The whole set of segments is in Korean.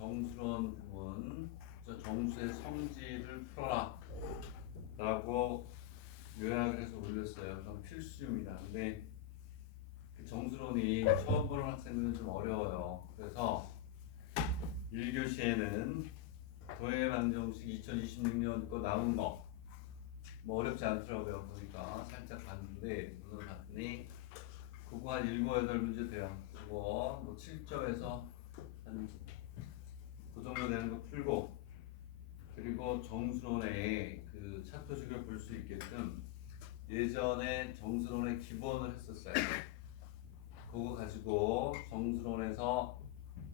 정수론 부분, 저 정수의 성질을 풀어라 라고 요약을 해서 올렸어요. 그럼 필수입니다. 근데 그 정수론이 처음 보는 학생들은 좀 어려워요. 그래서 1교시에는 도형의방정식 2026년 거 나온 거 뭐 어렵지 않더라고요. 보니까 살짝 봤는데 눈으로 봤더니 그거 한 7, 8문제 돼요. 그거 뭐 7점에서 한 그 정도 되는 거 풀고, 그리고 정수론의 그 차토식을 볼 수 있게끔 예전에 정수론의 기본을 했었어요. 그거 가지고 정수론에서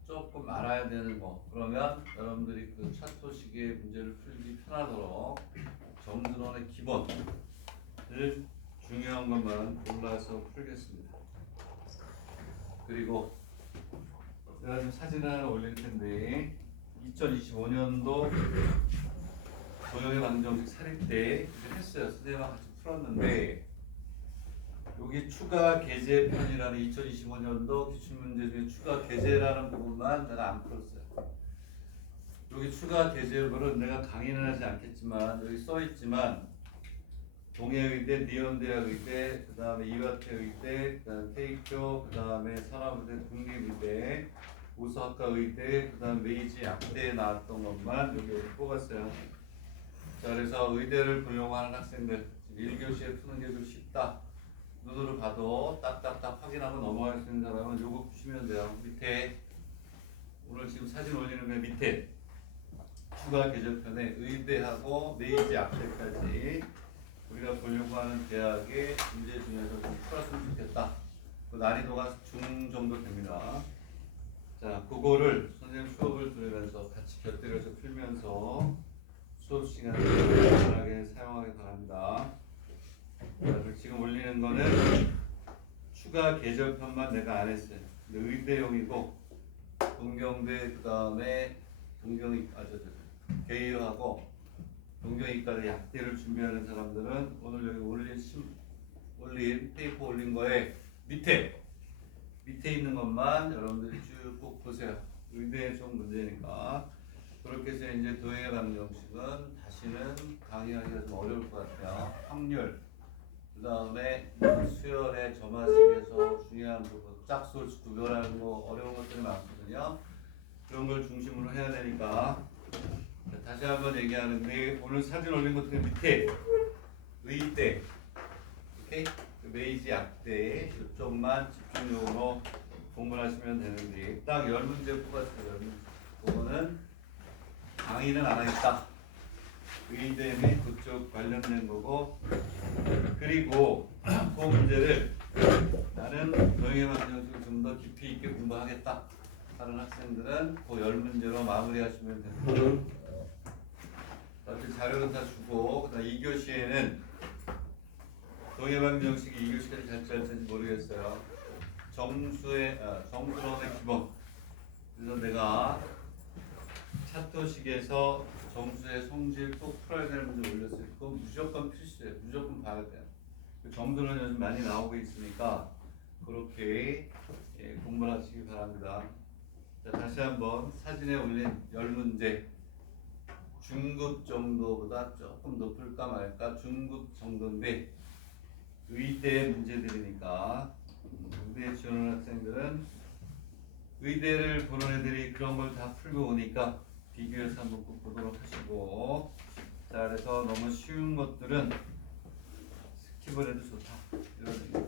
조금 알아야 되는 거, 그러면 여러분들이 그 차토식의 문제를 풀기 편하도록 정수론의 기본을 중요한 것만 골라서 풀겠습니다. 그리고 제가 지금 사진을 하나 올릴 텐데 2025년도 도형의 방정식 사립 때 했어요. 선생님과 같이 풀었는데 여기 추가 계제편이라는 2025년도 기출문제 중에 추가 계제라는 부분만 내가 안 풀었어요. 여기 추가 계제별은 내가 강의는 하지 않겠지만 여기 써 있지만 동해의대, 니온대학의대, 그 다음에 이화태의대, 그 다음에 케이쿄, 그 다음에 산업의대, 국립의대, 우수학과의대, 그 다음 메이지 약대에 나왔던 것만 여기 뽑았어요. 자, 그래서 의대를 보려고 하는 학생들 1교시에 푸는 게 좀 쉽다. 눈으로 봐도 딱딱딱 확인하고 넘어갈 수 있는 사람은 요거 푸시면 돼요. 밑에 오늘 지금 사진 올리는 거 밑에 추가 계절편에 의대하고 메이지 약대까지 우리가 보려고 하는 대학의 문제 중에서 좀 풀었으면 좋겠다. 그 난이도가 중 정도 됩니다. 자, 그거를 선생님 수업을 들으면서 같이 곁들여서 풀면서 수업 시간에 편하게 사용하기 바랍니다. 자, 지금 올리는 거는 추가 계절편만 내가 안 했어요. 근데 의대용이고 동경대 그 다음에 개유하고 동경이과대 약대를 준비하는 사람들은 오늘 여기 올린 페이퍼 올린 거에 밑에 있는 것만 여러분들이 쭉 꼭 보세요. 의대에 좀 문제니까. 그렇게 해서 이제 도형의 방정식은 다시는 강의하기가 좀 어려울 것 같아요. 확률, 그 다음에 수열의 점화식에서 중요한 부분, 짝수를 구별하는 거 어려운 것들이 많거든요. 그런 걸 중심으로 해야 되니까. 자, 다시 한번 얘기하는데 오늘 사진 올린 것 중에 밑에 의대, 오케이? 그 메이지 약대 이쪽만 집중적으로 공부를 하시면 되는데 딱 10문제 뽑았어요. 10문제. 그거는 강의는 안 하겠다. 의대 및 그쪽 관련된 거고, 그리고 그 문제를 나는 도형의 방정식을 좀 더 깊이 있게 공부하겠다 하는 학생들은 그 10문제로 마무리하시면 됩니다. 자료는 다 주고, 그다음 2교시에는 도형의 방정식이 2교시까지 잘 짜질지 모르겠어요. 정수론의 기본. 그래서 내가 차토식에서 정수의 성질 꼭 풀어야 되는 문제 올렸어요. 그건 무조건 필수예요. 무조건 봐야 돼요. 정수는 요즘 많이 나오고 있으니까 그렇게 공부를 하시기 바랍니다. 자, 다시 한번 사진에 올린 10문제 중급 정도보다 조금 높을까 말까 중급 정도인데 의대 문제들이니까 의대에 지원하는 학생들은 의대를 보는 애들이 그런 걸 다 풀고 오니까 비교해서 한번 꼭 보도록 하시고, 자, 그래서 너무 쉬운 것들은 스킵을 해도 좋다 이런 얘기입니다.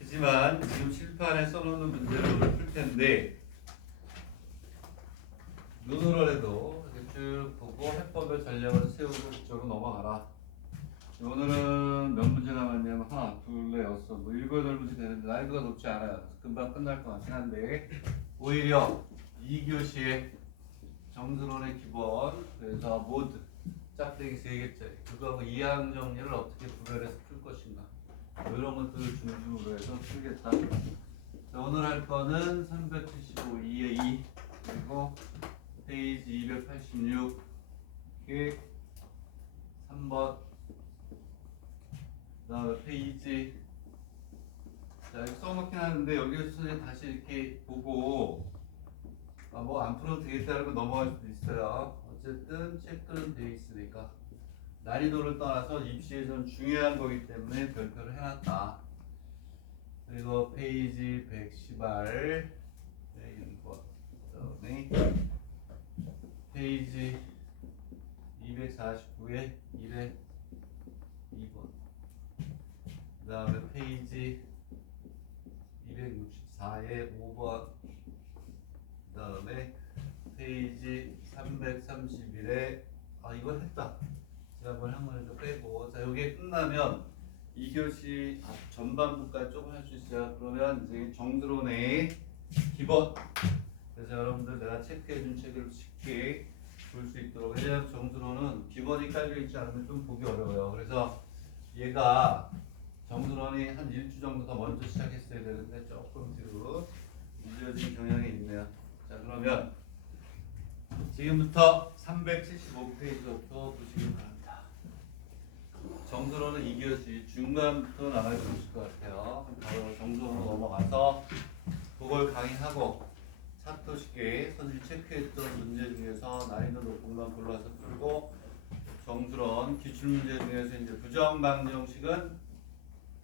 하지만 지금 칠판에 써놓는 문제를 풀 텐데 눈으로 해도 이렇게 쭉 보고 해법의 전략을 세우고 그쪽으로 넘어가라. 오늘은 몇 문제 남았냐면 하나, 둘, 넷, 여섯, 뭐 7, 8문제 되는데 난이도가 높지 않아요. 금방 끝날 것 같긴 한데 오히려 2교시에 정수론의 기본, 그래서 모드 짝대기 3개짜리 그거 2항 정리를 어떻게 구별해서 풀 것인가 이런 것들을 중심으로 해서 풀겠다. 자, 오늘 할 거는 375 2의 2 그리고 페이지 286 3번 그 다음에 페이지, 자, 여기 써놓긴 하는데 여기서 선생님 다시 이렇게 보고 뭐 안 풀어도 되겠다는 거 넘어갈 수도 있어요. 어쨌든 체크는 돼 있으니까 난이도를 떠나서 입시에서는 중요한 거기 때문에 별표를 해놨다. 그리고 페이지 110알 1번 그다음에 페이지 249에 202번 그 다음에 페이지 264에 5번 그 다음에 페이지 331에 이거 했다. 지난번 한 번에도 빼고 자 여기에 끝나면 2교시 전반부까지 조금 할 수 있어요. 그러면 이제 정드론의 기본 그래서 여러분들 내가 체크해준 책을 쉽게 볼 수 있도록 왜냐하면 정드론은 기본이 깔려있지 않으면 좀 보기 어려워요. 그래서 얘가 정드론이 한 1주 정도 더 먼저 시작했어야 되는데 조금 뒤로 늦어진 경향이 있네요. 자 그러면 지금부터 375페이지부터 보시기 바랍니다. 정드론은 2교시 중간부터 나갈 수 있을 것 같아요. 바로 정드론으로 넘어가서 그걸 강의하고 차트식에 선생님 체크했던 문제 중에서 난이도 높은 것만 골라서 풀고 정드론 기출문제 중에서 이제 부정방정식은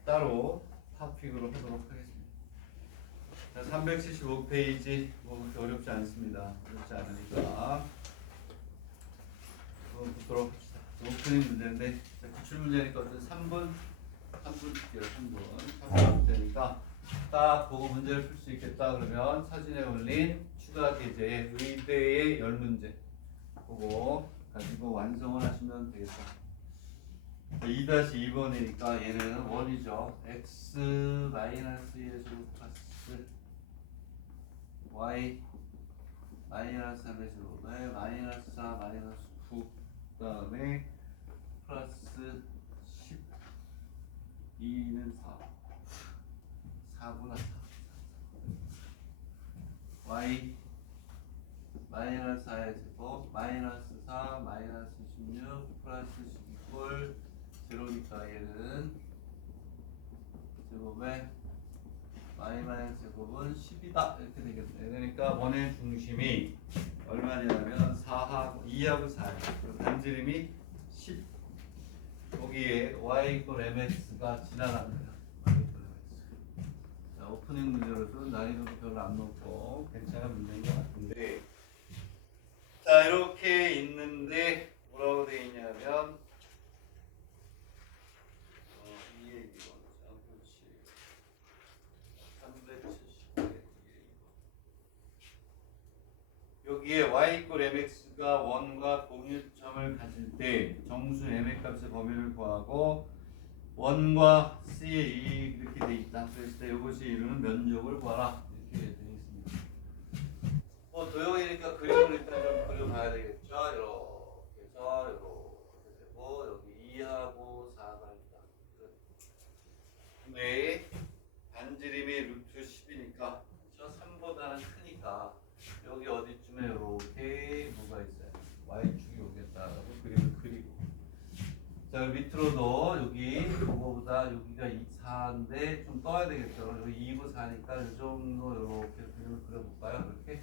따로 토픽으로 하도록 하겠습니다. 375페이지 뭐 그렇게 어렵지 않습니다. 어렵지 않으니까 그럼 보도록 합시다. 오프닝 문제인데 기출 문제니까 어쨌든 3분 줄게요. 3분 문제니까 딱 보고 문제를 풀 수 있겠다 그러면 사진에 올린 추가 게재 의대의 10문제 보고 가지고 완성을 하시면 되겠다. 2-2번이니까 얘는 원이죠. x 마이너스 1에서 플러스 y 마이너스 3에서 마이너스 4 마이너스 9 그 다음에 플러스 12는 4구나 4 y 마이너스 4의 제곱 마이너스 4 마이너스 16 플러스 12꼴 제로니까 얘는 제곱에 마이너스 제곱은 10이다 이렇게 되겠네. 그러니까 원의 중심이 얼마냐면 2하고 4 반지름이 10 거기에 y 이퀄 mx가 지나갑니다. 자, 오프닝 문제로도 난이도도 별로 안 높고 괜찮은 문제인 것 같은데 자 이렇게 있는데 뭐라고 되어 있냐면 이 얘기죠. 그렇지. 370 여기에 y 이퀄 mx가 원과 공유점을 가질 때 정수 mx 값의 범위를 구하고 원과 c의 이렇게 돼 있다. 그랬을 때 이것이 이루는 면적을 구하라 이렇게 되어 있습니다. 뭐 도형이니까 그림을 일단 좀 그려봐야 되겠죠. 이렇게 해서 이렇게 되고 여기 2하고 4가 있다. 근데 반지름이 루트 10이니까 저 3보다는 크니까 여기 어디쯤에 이렇게 뭐가 있어요? y축이 오겠다라고 그림을 그리고 자 밑으로도 여기 그거보다 여기가 4인데 좀 떠야 되겠죠. 여기 2고 4니까 이 정도 이렇게 그림을 그려볼까요? 이렇게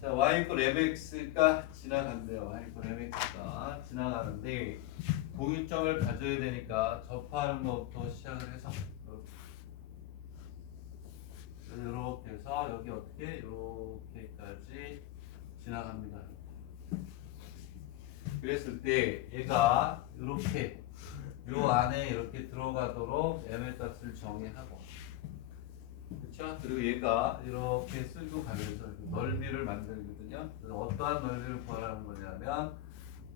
자 y 이퀄 mx가 지나간대요. y 이퀄 mx가 지나가는데 공유점을 가져야 되니까 접하는 것부터 시작을 해서 이렇게 해서 여기 어떻게 이렇게까지 지나갑니다. 그랬을 때 얘가 이렇게 요 안에 이렇게 들어가도록 m의 값을 정의하고 그렇죠? 그리고 얘가 이렇게 쓸고 가면서 넓이를 만들거든요. 그래서 어떠한 넓이를 구하라는 거냐면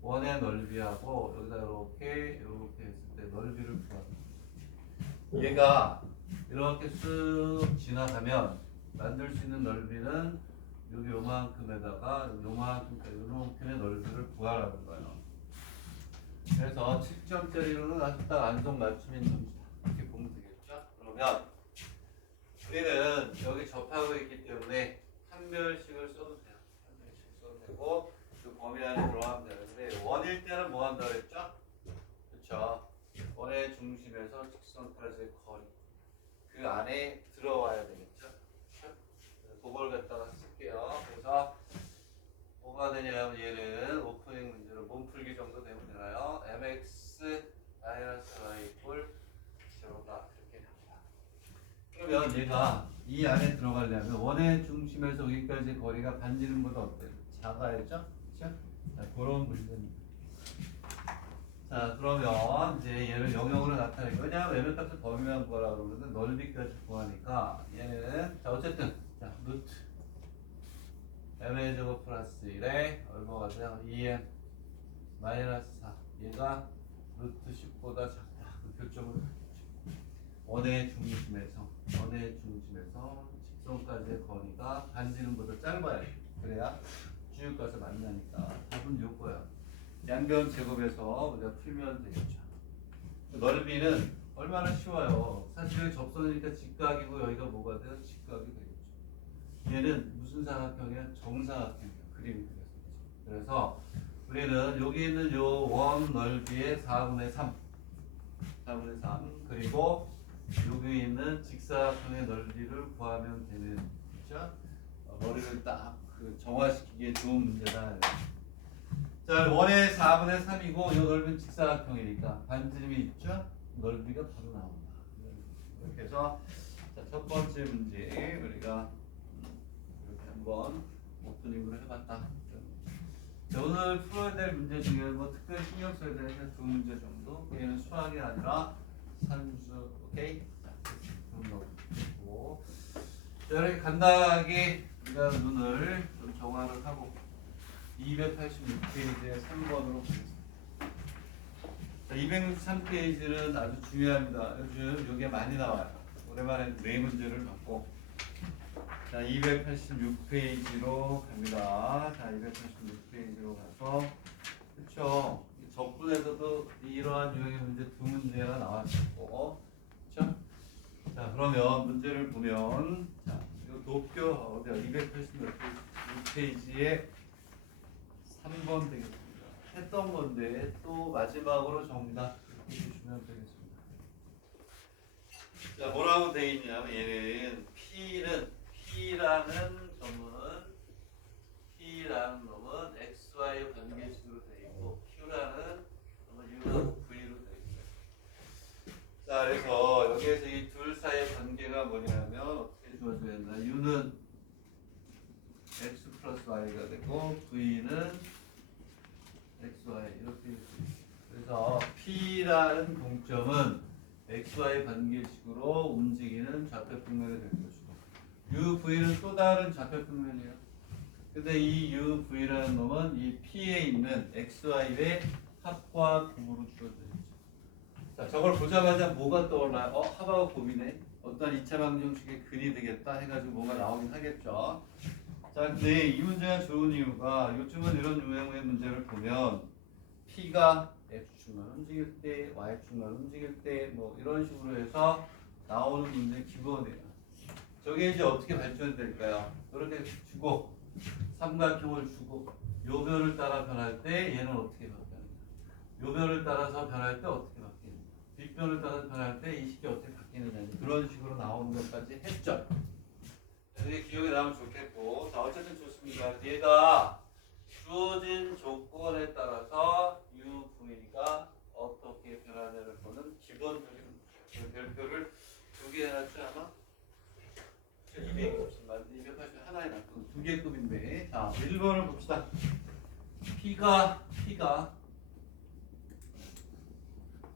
원의 넓이하고 여기다 이렇게 했을 때 넓이를 구하는 얘가 이렇게 쓱 지나가면 만들 수 있는 넓이는 여기 요만큼에다가 요만큼의 넓이를 구하라는 거예요. 그래서 7점짜리로는 아주 딱 안성맞춤인 점수다 이렇게 보면 되겠죠. 그러면 우리는 여기 접하고 있기 때문에 한 별씩을 써도 돼요. 한 별씩 써도 되고 그 범위 안에 들어가면 되는데 원일 때는 뭐 한다고 했죠? 그렇죠. 원의 중심에서 직선까지의 거리 그 안에 들어와야 되겠죠. 그러면 얘가 이 안에 들어가려면 원의 중심에서 여기까지 거리가 반지름보다 어때요? 작아야죠? 그렇죠? 자, 그런 문제입니다. 자, 그러면 이제 얘를 영역으로 나타내고, 왜냐하면 외면 값을 범위만 구하라고 그러는데 넓이까지 구하니까 얘는 자 어쨌든 자 루트 m의 제곱 플러스 1에 얼마가 돼요? 2n 마이너스 4. 얘가 루트 10보다 작다. 그 교점을 원의 중심에서 직선까지의 거리가 반지름보다 짧아야 돼. 그래야 주유가서 만나니까 답은 요거야. 양변 제곱에서 우리가 풀면 되겠죠. 넓이는 얼마나 쉬워요. 사실 여기 접선이니까 직각이고 여기가 뭐가 돼요? 직각이 되겠죠. 얘는 무슨 사각형이야? 정사각형이야. 그림이 그려서. 그래서 우리는 여기 있는 요 원 넓이의 4분의 3 그리고 여기 있는 직사각형의 넓이를 구하면 되는, 그렇죠? 머리를 딱 그 정화시키기에 좋은 문제다. 자, 원의 4분의 3이고 이 넓이는 직사각형이니까 반지름이 있죠? 넓이가 바로 나온다. 이렇게 해서 자, 첫 번째 문제 우리가 이렇게 한번 오프닝으로 해봤다. 자, 오늘 풀어야 될 문제 중에 뭐 특별히 신경 써야 되는 두 문제 정도. 얘는 수학이 아니라 산수. 오케이? 자, 그런 거 있고. 자, 이렇게 간단하게 우리가 눈을 좀 정화를 하고 286페이지의 3번으로 보겠습니다. 자, 263페이지는 아주 중요합니다. 요즘 이게 많이 나와요. 오랜만에 네 문제를 받고. 자, 286페이지로 갑니다. 자, 286페이지로 가서, 그쵸? 적분에서도 이러한 유형의 문제 두 문제가 나왔었고, 그쵸? 자, 그러면 문제를 보면, 자, 이거 도표 어디야? 286페이지에 3번 되겠습니다. 했던 건데 또 마지막으로 정답 이렇게 주시면 되겠습니다. 자, 뭐라고 되어 있냐면 얘는 P라는 놈은 XY 관계식으로 되어 있고 Q라는 놈은 U하고 V로 되어 있어요. 자, 그래서 여기에서 이 둘 사이의 관계가 뭐냐면 어떻게 주어져야 된다. U는 X 플러스 Y가 되고 V는 XY 이렇게 있습니다. 그래서 P라는 공점은 XY 관계식으로 움직이는 좌표평면이 될 것이고 UV는 또 다른 좌표평면이에요. 근데 이 UV라는 놈은 이 P에 있는 XY의 합과 곱으로 주어져 있죠. 자, 저걸 보자마자 뭐가 떠올라요? 합하고 곱이네. 어떤 2차 방정식의 근이 되겠다 해가지고 뭐가 나오긴 하겠죠. 자, 근데 이 문제가 좋은 이유가 요즘은 이런 유형의 문제를 보면 P가 X축만 움직일 때, Y축만 움직일 때 뭐 이런 식으로 해서 나오는 문제 기본이에요. 저게 이제 어떻게 발전될까요? 이렇게 주고 삼각형을 주고 요별을 따라 변할 때 얘는 어떻게 바뀌는가? 요별을 따라서 변할 때 어떻게 바뀌는가? 빗변을 따라서 변할 때 이 식이 어떻게 바뀌느냐 그런 식으로 나오는 것까지 했죠. 이게 기억에 남으면 좋겠고, 자 어쨌든 좋습니다. 얘가 주어진 조건에 따라서 UV가 어떻게 변하냐를 보는 기본적인 별표를 두 개 해놨지 아마? 260만 280 하나에 놨고 두 개 급인데, 자 1번을 봅시다. P가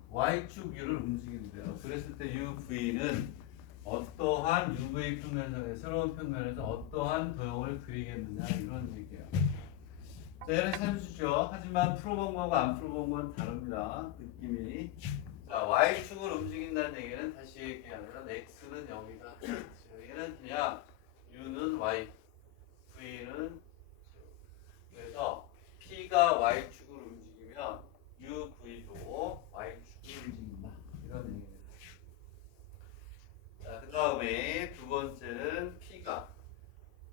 Y축 U를 움직이는데요. 그랬을 때 UV는 어떠한 UV 평면선의 새로운 평면에서 어떠한 도형을 그리겠느냐 이런 얘기예요. 자, 얘는 산수죠. 하지만 풀어본 거하고 안 풀어본 건 다릅니다. 느낌이. 자, Y축을 움직인다는 얘기는 다시 얘기하면 X는 0이다. 여기는 그냥 U는 Y, V는 그래서 P가 Y축을 움직이면 UV도 Y축을 움직인다. 이런 얘기입니다. 자, 그 다음에 두 번째는 P가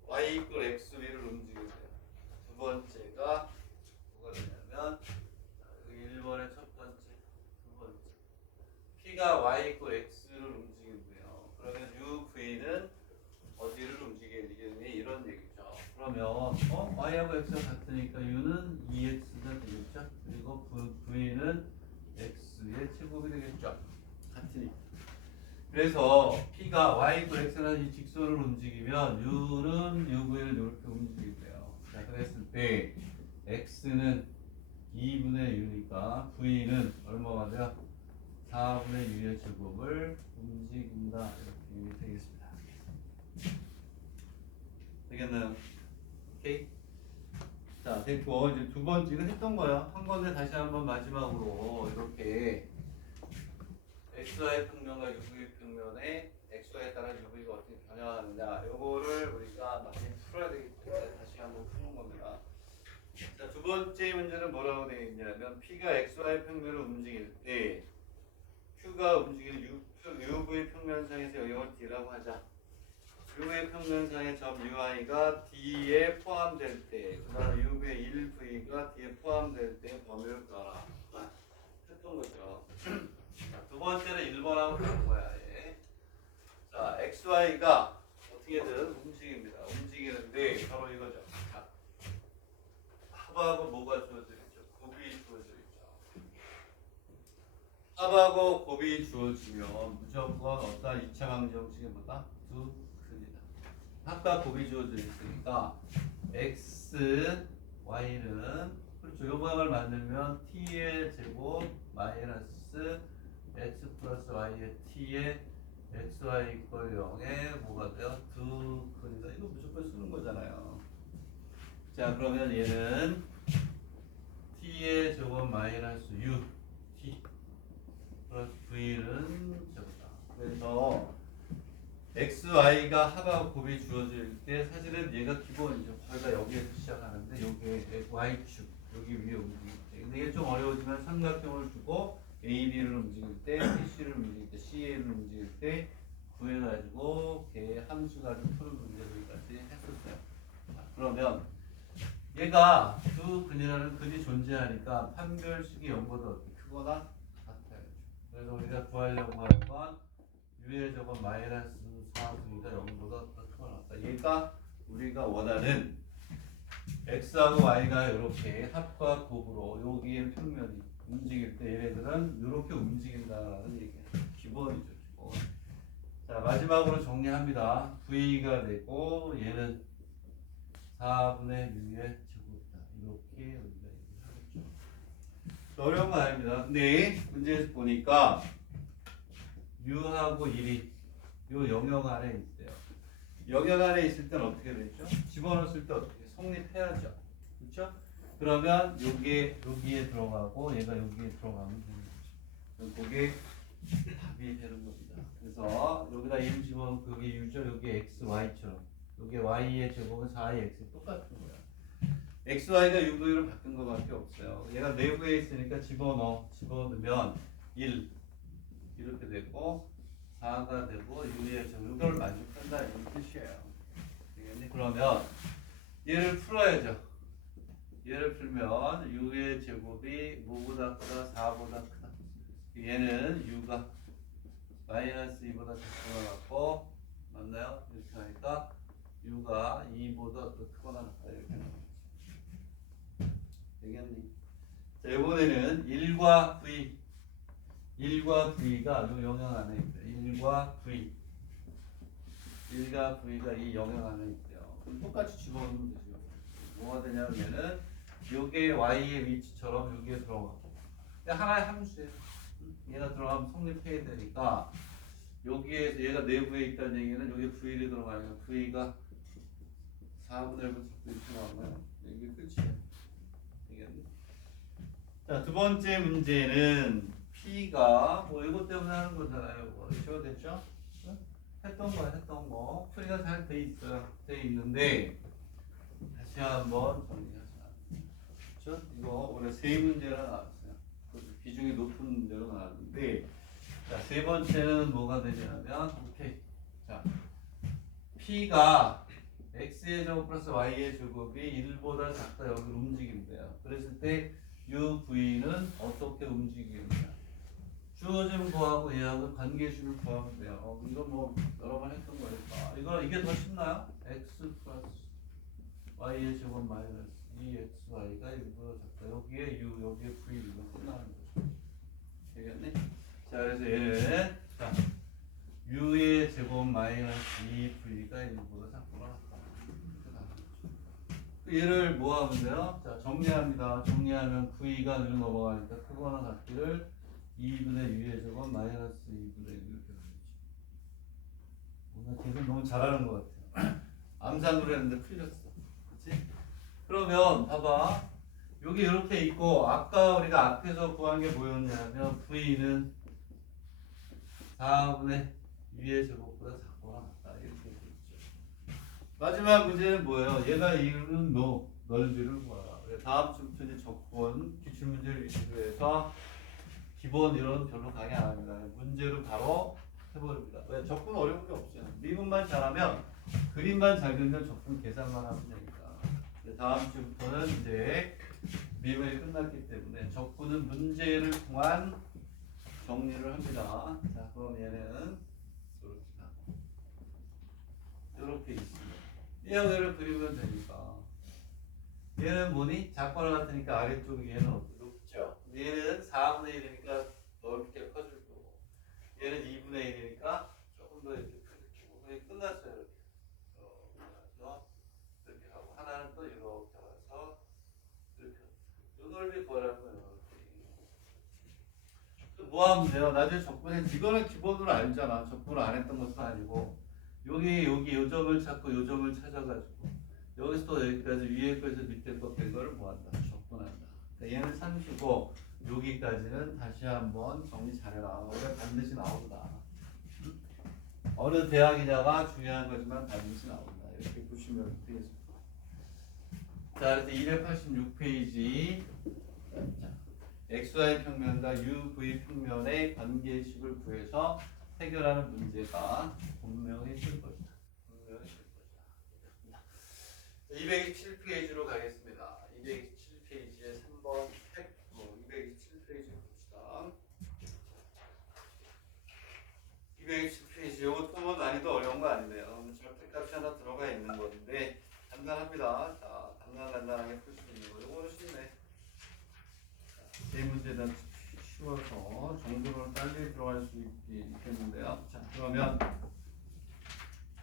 Y 이끌 XV를 움직이세요. 두 번째가 뭐가 되냐면 1번의 첫 번째, 두 번째 P가 Y 이끌 X를 움직이고요. 그러면 UV는 어디를 움직이겠니? 이런 얘기죠. 그러면 Y하고 X가 같으니까 U는 2X가 되겠죠. 그리고 V는 X의 제곱이 되겠죠. 같으니까. 그래서 P가 Y고 X라는 이 직선을 움직이면 U는 UV를 이렇게 움직이고요. 자, 그랬을 때 X는 2분의 U니까 V는 얼마가 돼요? 4분의 U의 제곱을 움직인다. 이렇게 되겠습니다. 되겠나요? 오케이? 자, 됐고 이제 두 번째 이거 했던 거야. 한 건데 다시 한번 마지막으로 이렇게 XY 평면과 UV 평면에 XY에 따라 UV가 어떻게 변화하느냐 요거를 우리가 많이 풀어야 되기 때문에 다시 한번 푸는 겁니다. 자, 두 번째 문제는 뭐라고 되어 있냐면 P가 XY 평면을 움직일 때 Q가 움직이는 UV 평면상에서 영역을 D라고 하자. UV 평면상의 점 UI가 D에 포함될 때, 그 다음 UV의 1V가 D에 포함될 때 범위를 구하라. 했던 거죠. 자, 두 번째는 1번하고 다른 거야. 얘. 자, XY가 어떻게든 움직입니다. 움직이는데 바로 이거죠. 자, 합하고 뭐가 주어져 있죠? 곱이 주어져 있죠. 합하고 곱이 주어지면 무조건 어떤 2차 방정식이 뭐다? 두 근이다. 합과 곱이 주어져 있으니까 x, y는 그렇죠. 요 모양을 만들면 t의 제곱 마이너스 x 플러스 y의 t의 xy 이퀄 0에 뭐가 돼요? 두 근이다. 이거 무조건 쓰는 거잖아요. 자, 그러면 얘는 t의 제곱 마이너스 u t 플러스 v는 제곱이다. 그래서 x, y가 합하고 곱이 주어질 때 사실은 얘가 기본이죠. 저희가 여기에서 시작하는데 여기에 y축 여기 위에 움직일 때 근데 이게 좀 어려우지만 삼각형을 주고 a, b를 움직일 때 c를 움직일 때 ca를 움직일 때 구해가지고 걔 함수 가지고 푸는 문제들까지 했었어요. 자, 그러면 얘가 두 근이라는 근이 존재하니까 판별식이 0보다 어떻게 크거나 같아요. 그래서 우리가 구하려고 하는 건 U의 제곱 마이너스 4V가 0보다 더 크거나 같다. 얘가 우리가 원하는 X하고 Y가 이렇게 합과 곱으로 여기에 평면이 움직일 때 얘네들은 이렇게 움직인다는 얘기예요. 기본이죠. 기본. 자, 마지막으로 정리합니다. V가 되고 얘는 4분의 6의 제곱이다. 이렇게 우리가 얘기하겠죠. 어려운 거 아닙니다. 근데 문제에서 보니까 U하고 1이 요 영역 안에 있대요. 영역 안에 있을 때는 어떻게 되죠? 집어넣었을 때 어떻게 성립해야죠. 그렇죠? 그러면 요게 여기에 들어가고 얘가 여기에 들어가면 되는 거죠. 그게 답이 되는 겁니다. 그래서 여기다 1 집어넣고 여기 U죠. 여기 X, Y처럼. 여기 Y의 제곱은 4의 X 똑같은 거야. X, Y가 U, V로 바뀐 것밖에 없어요. 얘가 내부에 있으니까 집어넣으면 1 이렇게 되고 4가 되고 U의 제곱 이걸 만족한다 이런 뜻이에요. 되겠니? 그러면 얘를 풀어야죠. 얘를 풀면 U의 제곱이 뭐보다 크다? 4보다 크다. 얘는 U가 마이너스 2보다 작거나 같고 맞나요? 이렇게 하니까 U가 2보다 더 크거나 같다 이렇게 나오죠. 되겠니? 자, 이번에는 1과 V가 이 영역 안에 있대요. 1과 V가 이 영역 안에 있대요. 그럼 똑같이 집어넣으면 되죠. 뭐가 되냐면은 요게 Y의 위치처럼 여기에 들어가고 하나의 함수예요. 얘가 들어가면 성립해야 되니까 여기에서 얘가 내부에 있다는 얘기는 여기 V를 들어가니까 V가 4분의 1분 자꾸 이렇게 나오나요? 이게 끝이에요. 되겠네. 자, 두 번째 문제는 P가 뭐 이것 때문에 하는 거잖아요. 뭐 쉬워졌죠? 했던 거 풀이가 잘 돼 있어요. 돼 있는데 다시 한번 정리하자. 그렇죠? 이거 원래 세 문제가 나왔어요. 비중이 높은 문제로 나왔는데 자, 세 번째는 뭐가 되냐면 오케이. 자, P가 X의 제곱 플러스 Y의 제곱이 1보다 작다 여기를 움직인대요. 그랬을 때 UV는 어떻게 움직이느냐? 주어진 거하고 얘하고 관계식을 구하면 돼요. 이거 뭐 여러 번 했던 거니까. 이게 더 쉽나요? X 플러스 Y의 제곱 마이너스 2XY가 1보다 작다. 여기에 U, 여기에 V는 끝나는 거죠. 되겠네? 자, 그래서 얘는 자, u의 제곱 마이너스 2v가 1보다 작거나 같다. 얘를 뭐 하면 돼요? 자, 정리합니다. 정리하면 v가 늘로 넘어가니까 크거나 같기를 2분의 u의 제곱 마이너스 2분의 1 이렇게 되겠지. 오늘 계속 너무 잘하는 것 같아요. 암산으로 했는데 풀렸어. 그치? 그러면 봐봐. 여기 이렇게 있고 아까 우리가 앞에서 구한 게 뭐였냐면 v는 4분의 2의 제곱보다 작거나 같다. 이렇게 되겠죠. 마지막 문제는 뭐예요? 얘가 이루는 넓이를 구하라. 다음 주부터 이제 적분 기출문제를 위주로 해서 기본 이론 별로 강의 안 합니다. 문제로 바로 해버립니다. 왜? 적분 어려운 게 없어요. 미분만 잘하면 그림만 잘 그리면 적분 계산만 하면 되니까. 다음 주부터는 이제 미분이 끝났기 때문에 적분은 문제를 통한 정리를 합니다. 자, 그럼 얘는 이렇게 있습니다. 이 형태를 그리면 되니까. 얘는 뭐니? 작거나 같으니까 아래쪽 얘는 높죠. 얘는 4분의 1이니까 넓게 커질 거고. 얘는 2분의 1이니까 조금 더 이렇게 크게 거의 끝났어요. 이렇게 하고 하나는 또 이렇게 와서 이렇게 이 넓이 구하라고요. 뭐 하면 돼요? 나중에 적분해. 이거는 기본으로 알잖아. 적분을 안 했던 것도 아니고 여기 요 점을 찾고 요 점을 찾아가지고 여기서 또 여기까지 위에 거에서 밑에 거 뺀 거를 뭐 한다? 적분한다. 그러니까 얘는 30이고 여기까지는 다시 한번 정리 잘해라. 원래 반드시 나온다. 어느 대학이냐가 중요한 거지만 반드시 나온다. 이렇게 보시면 되겠습니다. 자, 그래서 286페이지. 자, XY 평면과 UV 평면의 관계식을 구해서 해결하는 문제가 분명히 있을 것이다. 분명히 있을 것이다. 227페이지로 가겠습니다. 227페이지에 3번 팩트 227페이지 봅시다. 227페이지 이것도 난이도 어려운 거 아니네요. 절대값이 하나 들어가 있는 건데 간단합니다. 자, 간단하게 풀 수 있는 거. 이거는 쉽네. 세 문제는 쉬워서 정도로 빨리 들어갈 수 있겠는데요. 자, 그러면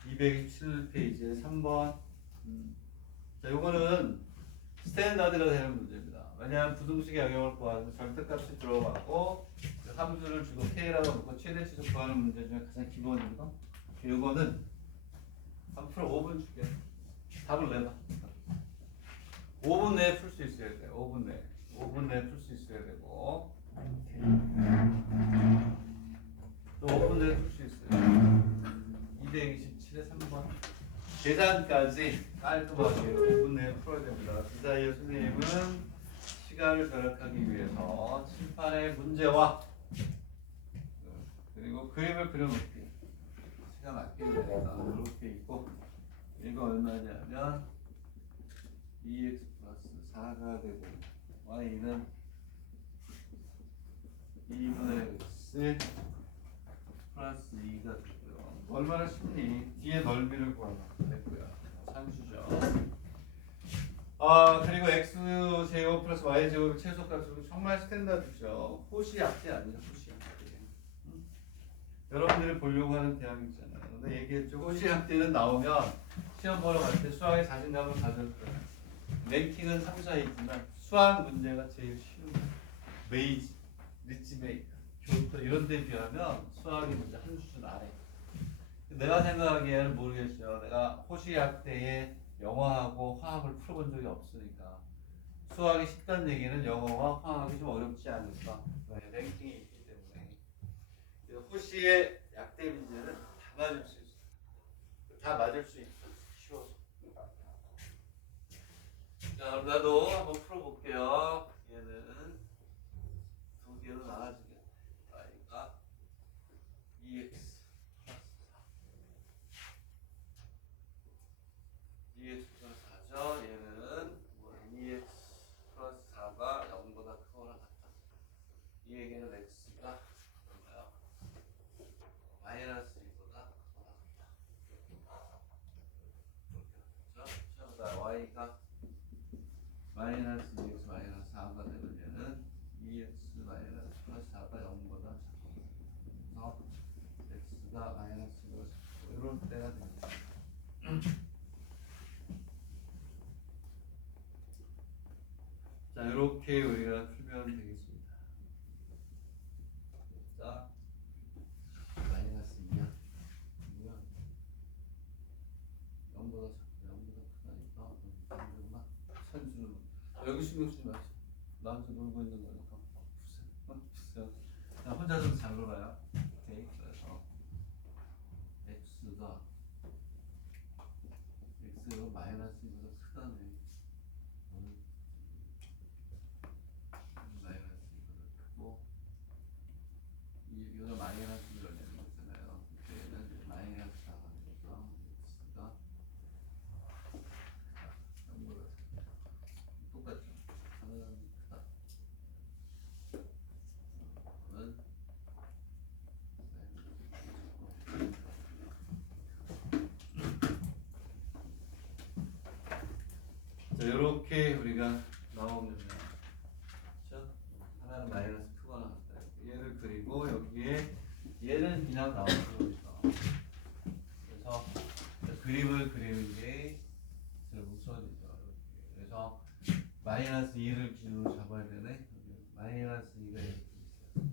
227페이지에 3번. 자, 요거는 스탠다드가 되는 문제입니다. 왜냐하면 부등식의 영역을 구하면 절대값이 들어가고 함수를 주고 k라고 놓고 최대치를 구하는 문제 중에 가장 기본입니다. 요거는 한 풀어 5분 줄게. 답을 내봐. 5분 내에 풀 수 있어야 돼. 5분 내에. 5분 내에 풀 수 있어야 되고 또 5분 내에 풀 수 있어요. 227에 3번 계산까지 깔끔하게 5분 내에 풀어야 됩니다. 그 사이에 선생님은 시간을 절약하기 위해서 칠판의 문제와 그리고 그림을 그려놓기 시간 아끼는 데가 이렇게 있고 이거 얼마냐면 2x 플러스 4가 되고 y는 2분의 x 플러스 2가 되고요. 얼마나 쉽니? 뒤에 넓이를 구하면 됐고요. 산수죠. 그리고 x 제곱 플러스 y 제곱 최소값으로 정말 스탠다드죠. 호시 약제 아니죠. 호시 약제. 여러분들이 보려고 하는 대학 있잖아요. 근데 얘기했죠. 호시 약제는 나오면 시험 보러 갈 때 수학에 자신감을 가질 거예요. 랭킹은 3, 4에 있지만 수학 문제가 제일 쉬운 메이지, 리치메이커, 교토 이런 데 비하면 수학의 문제 한 수준 아래. 내가 생각하기에는 모르겠어요. 내가 호시약대에 영어하고 화학을 풀어본 적이 없으니까 수학이 쉽다는 얘기는 영어와 화학이 좀 어렵지 않을까. 랭킹이 있기 때문에 호시의 약대 문제는 다 맞을 수 있어. 다 맞을 수 있어. 쉬워서. 자, 그럼 나도 한번 풀어볼게요. 얘는 두 개로 나눠지겠다. y가 2x 플러스 4죠. 얘는 2x 플러스 4가 0보다 크거나 같다. 이 얘기는 x가 얼마요? 마이너스 2보다 크거나 같다. 그렇죠? 자, y가 마이너스 2x 마이너스 4가 되면 얘는 2x 마이너스 플러스 4가 0보다 작다. 그래서 x는 x가 마이너스 2로 이럴 때가 됩니다. 자, 이렇게 우리가 풀면 되겠습니다. 자, 마이너스 2야. 0보다 작고 0보다 크다니까 선수는 여기 신경 쓰지 마세요. 나한테 놀고 있는 거니까 푸세요. 자, 혼자서 잘 놀아요. 오케이. 그래서 x가 마이너스 2보다 크다네. 마이너스 2보다 크고 이거 마이너스 2를 내는 거잖아요. 얘는 마이너스 4가 되니까 x가 0보다 똑같죠. 하나는 크다. 그러면 자, 이렇게 우리가 나오면 그렇죠? 하나는 마이너스 크거나 같다. 얘를 그리고 여기에 얘는 그냥 나오는 거죠. 그래서 그림을 그리는 게 제일 우선이죠. 그래서 마이너스 2를 기준으로 잡아야 되네. 마이너스 2가 이렇게 있어요.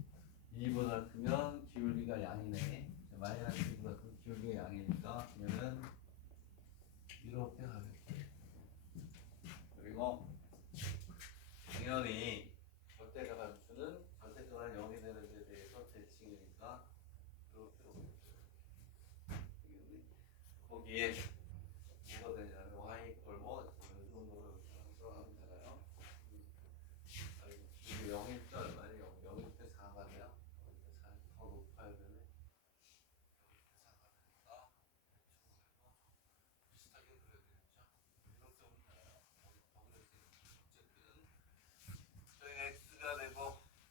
2보다 크면 기울기가 양이네. 마이너스 2보다 큰 기울기가 양이니까 얘는 이렇게 가겠죠. 그리고 당연히 절대가 감수는 절대값이 0이 되는 데 대해서 대칭이니까 이렇게 오겠죠. 거기에 뭐가 되냐면 y 뭐 이 정도로 들어가면 되나요? 이게 0일 때 얼마니? 0일 때 4가 돼요. 0일 때 4더 높아야 되네. 0일 때 4가 되니까 비슷하게 그려야 되겠죠? 이렇게 오면 되나요? 더 그려야 되겠죠? 어쨌든 저희가 x가 되고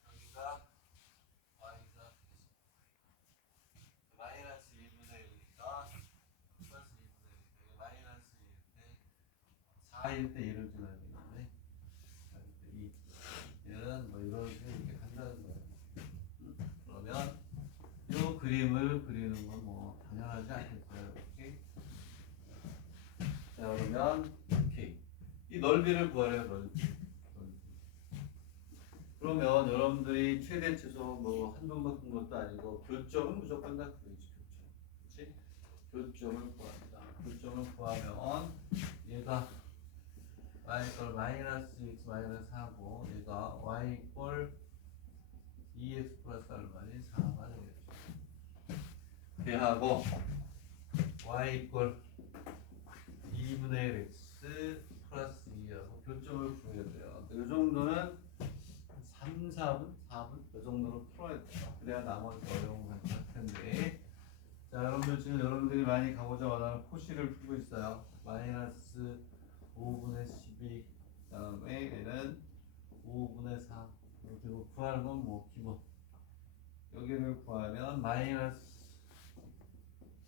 여기가 y가 되겠습니다. 마이너스 2분의 1이니까 플러스 2분의 1이니까 이게 마이너스 2인데 4일 때 1을 줘야 되겠네. 4일 때 2. 얘는 뭐 이렇게 간다는 거예요. 그러면 이 그림을 그리는 건 뭐 당연하지 않겠어요. 이렇게. 자, 그러면 이렇게 이 넓이를 구하래요. 넓이. 그러면 여러분들이 최대 최소 뭐 한번 바꾼 것도 아니고 교점은 무조건 다 그리지. 교점. 그렇지? 교점을 구합니다. 교점을 구하면 얘가 y 이퀄 마이너스 x 마이너스 4고 얘가 y 이퀄 2x 플러스 얼마니? 4가 되겠죠. 대하고 y 이퀄 2분의 1 x 플러스 2하고 교점을 구해야 돼요. 이 정도는 3, 4분? 4분? 이 정도로 풀어야 돼요. 그래야 나머지 어려운 건 할 텐데. 자, 여러분들 지금 여러분들이 많이 가고자 원하는 포시를 풀고 있어요. 마이너스 5분의 12, 그 다음에 얘는 5분의 4. 그리고 구하는 건 뭐 기본. 여기를 구하면 마이너스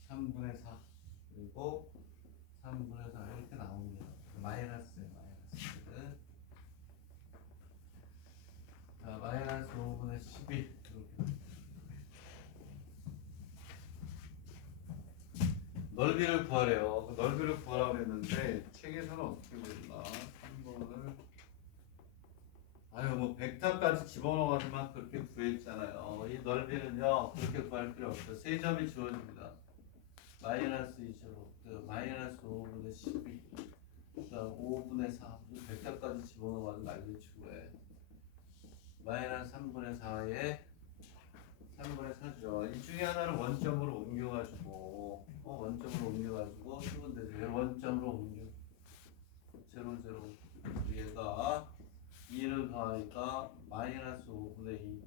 3분의 4 그리고 3분의 4 이렇게 나옵니다. 마이너스에 마이너스. 자, 마이너스 5분의 12 이렇게. 넓이를 구하래요. 그 넓이를 구하라고 했는데 책에서는 어떻게 보였나? 3번을 뭐 벡터까지 집어넣어가지만 그렇게 구했잖아요. 이 넓이는요 그렇게 구할 필요 없어요. 세 점이 주어집니다. 마이너스 2제곱, 마이너스 5분의 12, 그다음 5분의 4. 벡터까지 집어넣어가지고 날려치고 해. 마이너스 3분의 4에 3분의 4죠. 이 중에 하나를 원점으로 옮겨가지고 쓰면 되죠. 원점으로 옮겨. 0, 0. 얘가 2를 더하니까 마이너스 5분의 2.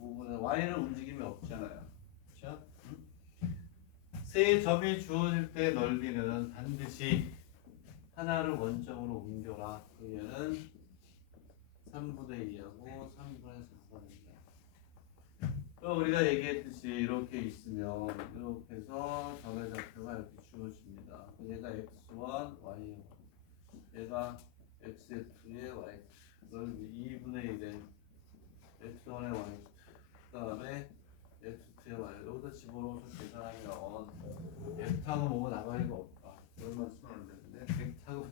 5분의 y는 움직임이 없잖아요. 그렇죠? 세 점이 주어질 때 넓이는 반드시 하나를 원점으로 옮겨라. 그 얘는 3분의 2하고 3분의 4가 됩니다. 우리가 얘기했듯이 이렇게 있으면 이렇게 해서 점의 좌표가 이렇게 주어집니다. 얘가 x1, y1. 얘가 x2의 y. 넓이 2분의 1에 x1의 y. 그 다음에 x2 구해와요. 여기다 집어넣어서 계산하면 벡터는 뭐고 나가리가 없다. 그런 말 쓰면 안 되는데 벡터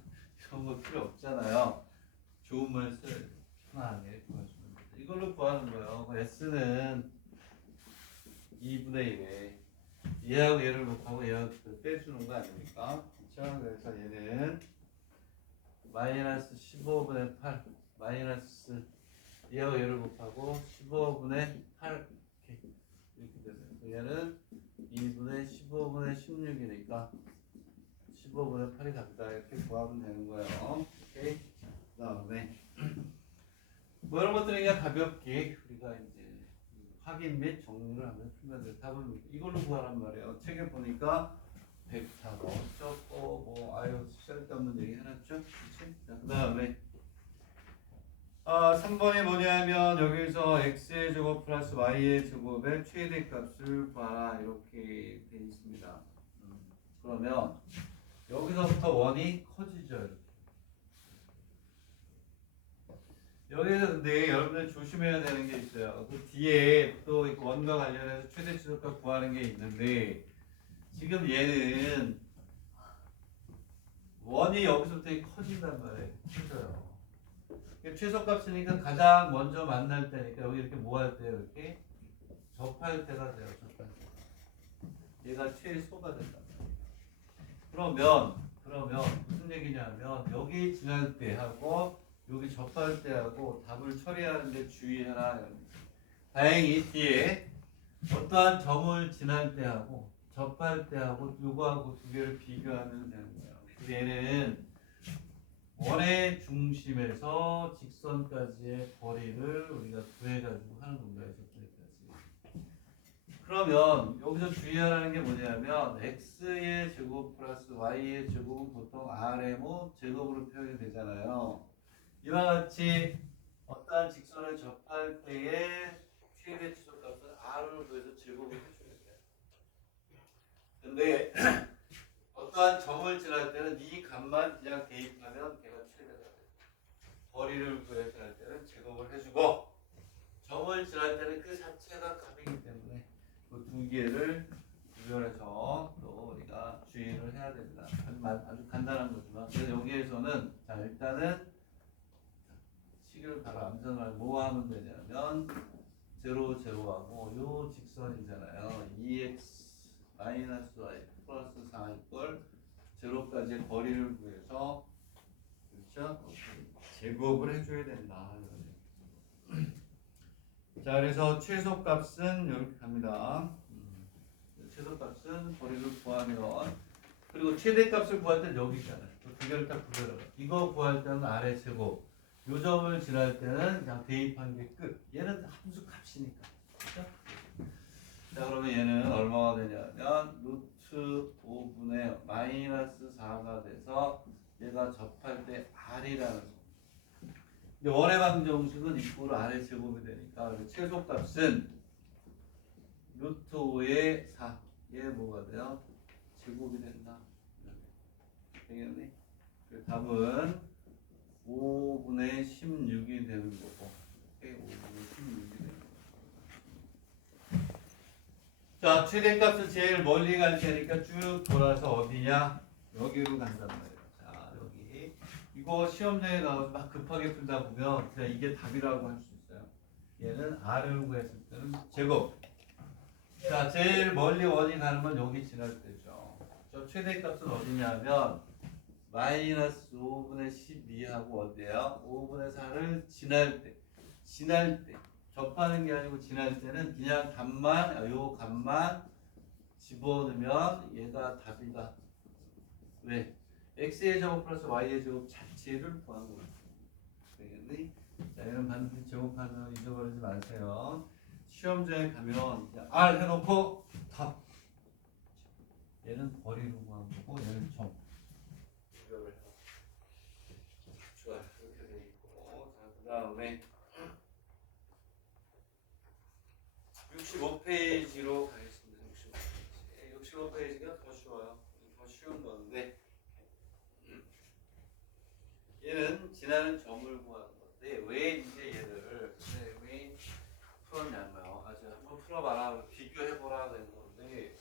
이런 거 필요 없잖아요. 좋은 말 써야 돼. 편하게 구하시면 됩니다. 이걸로 구하는 거예요. S는 2분의 1에 얘하고 얘를 곱하고 얘하고 빼주는 거 아닙니까? 그렇죠? 그래서 얘는 마이너스 15분의 8 마이너스 얘하고 얘를 곱하고 15분의 8 이렇게 되네요. 얘는 2분의 15분의 16이니까 15분의 8이 같다. 이렇게 구하면 되는 거예요. 오케이. 그 다음에 뭐 이런 것들은 그냥 가볍게 우리가 이제 확인 및 정리를 하면 풀면 돼. 답은 이걸로 구하란 말이에요. 책에 보니까 벡터가 어쩌고 뭐 아유 쓸데없는 얘기 해놨죠. 그치? 그 다음에 3번이 뭐냐면 여기서 x의 제곱 플러스 y의 제곱의 최대값을 구하라 이렇게 돼 있습니다. 그러면 여기서부터 원이 커지죠. 이렇게. 여기서 근데 여러분들 조심해야 되는 게 있어요. 그 뒤에 또 원과 관련해서 최대 최소값 구하는 게 있는데 지금 얘는 원이 여기서부터 커진단 말이에요. 커져요. 최소값이니까 가장 먼저 만날 때니까 여기 이렇게 뭐 할 때요? 이렇게 접할 때가 돼요. 접할 때. 얘가 최소가 된다. 그러면 무슨 얘기냐면 여기 지날 때 하고 여기 접할 때 하고 답을 처리하는데 주의해라. 다행히 뒤에 어떠한 점을 지날 때 하고 접할 때 하고 요거하고 두 개를 비교하면 되는 거예요. 그래서 얘는 원의 중심에서 직선까지의 거리를 우리가 구해가지고 하는 겁니다. 여기까지. 그러면 여기서 주의하라는 게 뭐냐면 x의 제곱 플러스 y의 제곱은 보통 rm의 제곱으로 표현이 되잖아요. 이와 같이 어떠한 직선을 접할 때의 최대 치솟값은 r을 구해서 제곱을 해줘야 돼요. 근데 어떠한 점을 지날 때는 이 값만 그냥 대입하면 걔가 최대가 돼요. 거리를 구해서 할 때는 제곱을 해주고 점을 지날 때는 그 자체가 값이기 때문에 그 두 개를 구별해서 또 우리가 주의를 해야 됩니다. 아주 간단한 거지만 그래서 여기에서는 자 일단은 식을 바로 암산을 뭐 하면 되냐면 0, 0하고 요 직선이잖아요. 2x 마이너스 y 플러스 4 이걸 0까지의 거리를 구해서 그렇죠? 제곱을 해줘야 된다. 자, 그래서 최소값은 이렇게 갑니다. 최소값은 거리를 구하면 그리고 최대값을 구할 때는 여기 있잖아요. 두 개를 딱 구별하라. 이거 구할 때는 아래 제곱. 요 점을 지날 때는 그냥 대입한 게 끝. 얘는 함수 값이니까. 그렇죠? 자, 그러면 얘는 얼마가 되냐면 루트 5분의 마이너스 4가 돼서 얘가 접할 때 r이라는 거. 원의 방정식은 이꼴 r의 제곱이 되니까 최소값은 루트 5의 4. 얘 뭐가 돼요? 제곱이 된다. 되겠니? 그 답은 5분의 16이 되는 거고 5분의 16이 되는 거고. 자, 최대값은 제일 멀리 갈 테니까 쭉 돌아서 어디냐? 여기로 간단 말이에요. 자, 여기 이거 시험장에 나와서 막 급하게 풀다 보면 그냥 이게 답이라고 할 수 있어요. 얘는 r을 구했을 때는 제곱. 자, 제일 멀리 원이 가는 건 여기 지날 때죠. 저 최대값은 어디냐면 마이너스 5분의 12하고 어디에요? 5분의 4를 지날 때 접하는 게 아니고 지날 때는 그냥 요 값만 집어넣으면 얘가 답이다. 왜? x의 제곱 플러스 y의 제곱 자체를 구한 거야. 되겠니? 자, 얘는 반드시 제곱하면 잊어버리지 마세요. 시험장에 가면 R 해놓고 답. 얘는 거리로 구한 거고 얘는 점. 비교를 해요. 좋아요. 이렇게 돼 있고 자, 그 다음에 65페이지로 가겠습니다. 65페이지가 더 쉬워요. 더 쉬운 건데 얘는 지나는 점을 구하는 건데 왜 이제 얘를 왜 풀었냐면 아주 한번 풀어봐라, 비교해보라 되는 건데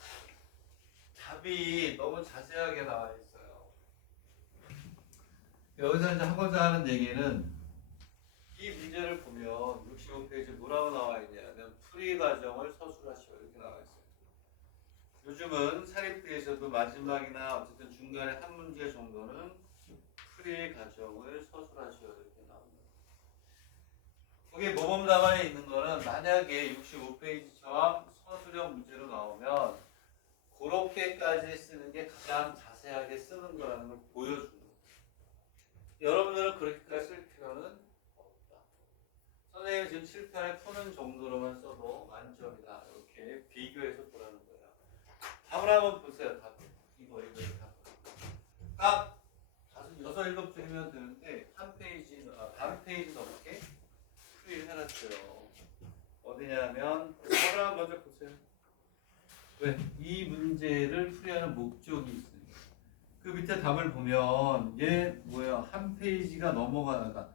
답이 너무 자세하게 나와 있어요. 여기서 이제 하고자 하는 얘기는 이 문제를 보면 65페이지 뭐라고 나와 있냐면 풀이 과정을 서술하시오 이렇게 나와 있어요. 요즘은 사립대에서도 마지막이나 어쨌든 중간에 한 문제 정도는 풀이 과정을 서술하시오 이렇게 나옵니다. 거기 모범 답안에 있는 거는 만약에 65페이지처럼 서술형 문제로 나오면 그렇게까지 쓰는 게 가장 자세하게 쓰는 거라는 걸 보여주는 거예요. 여러분들은 그렇게까지 쓸 필요는 없다. 선생님이 지금 7편에 푸는 정도로만 써도 만점이다. 이렇게 비교해서 보라는 거예요. 답을 한번 보세요. 답. 이거 답. 딱 6, 7줄이면 되는데 한 페이지, 반 페이지 넘게 풀이를 해놨어요. 어디냐면 답을 한번 먼저 보세요. 왜? 이 문제를 풀이하는 목적이 있어요. 그 밑에 답을 보면 얘 뭐야? 한 페이지가 넘어가다가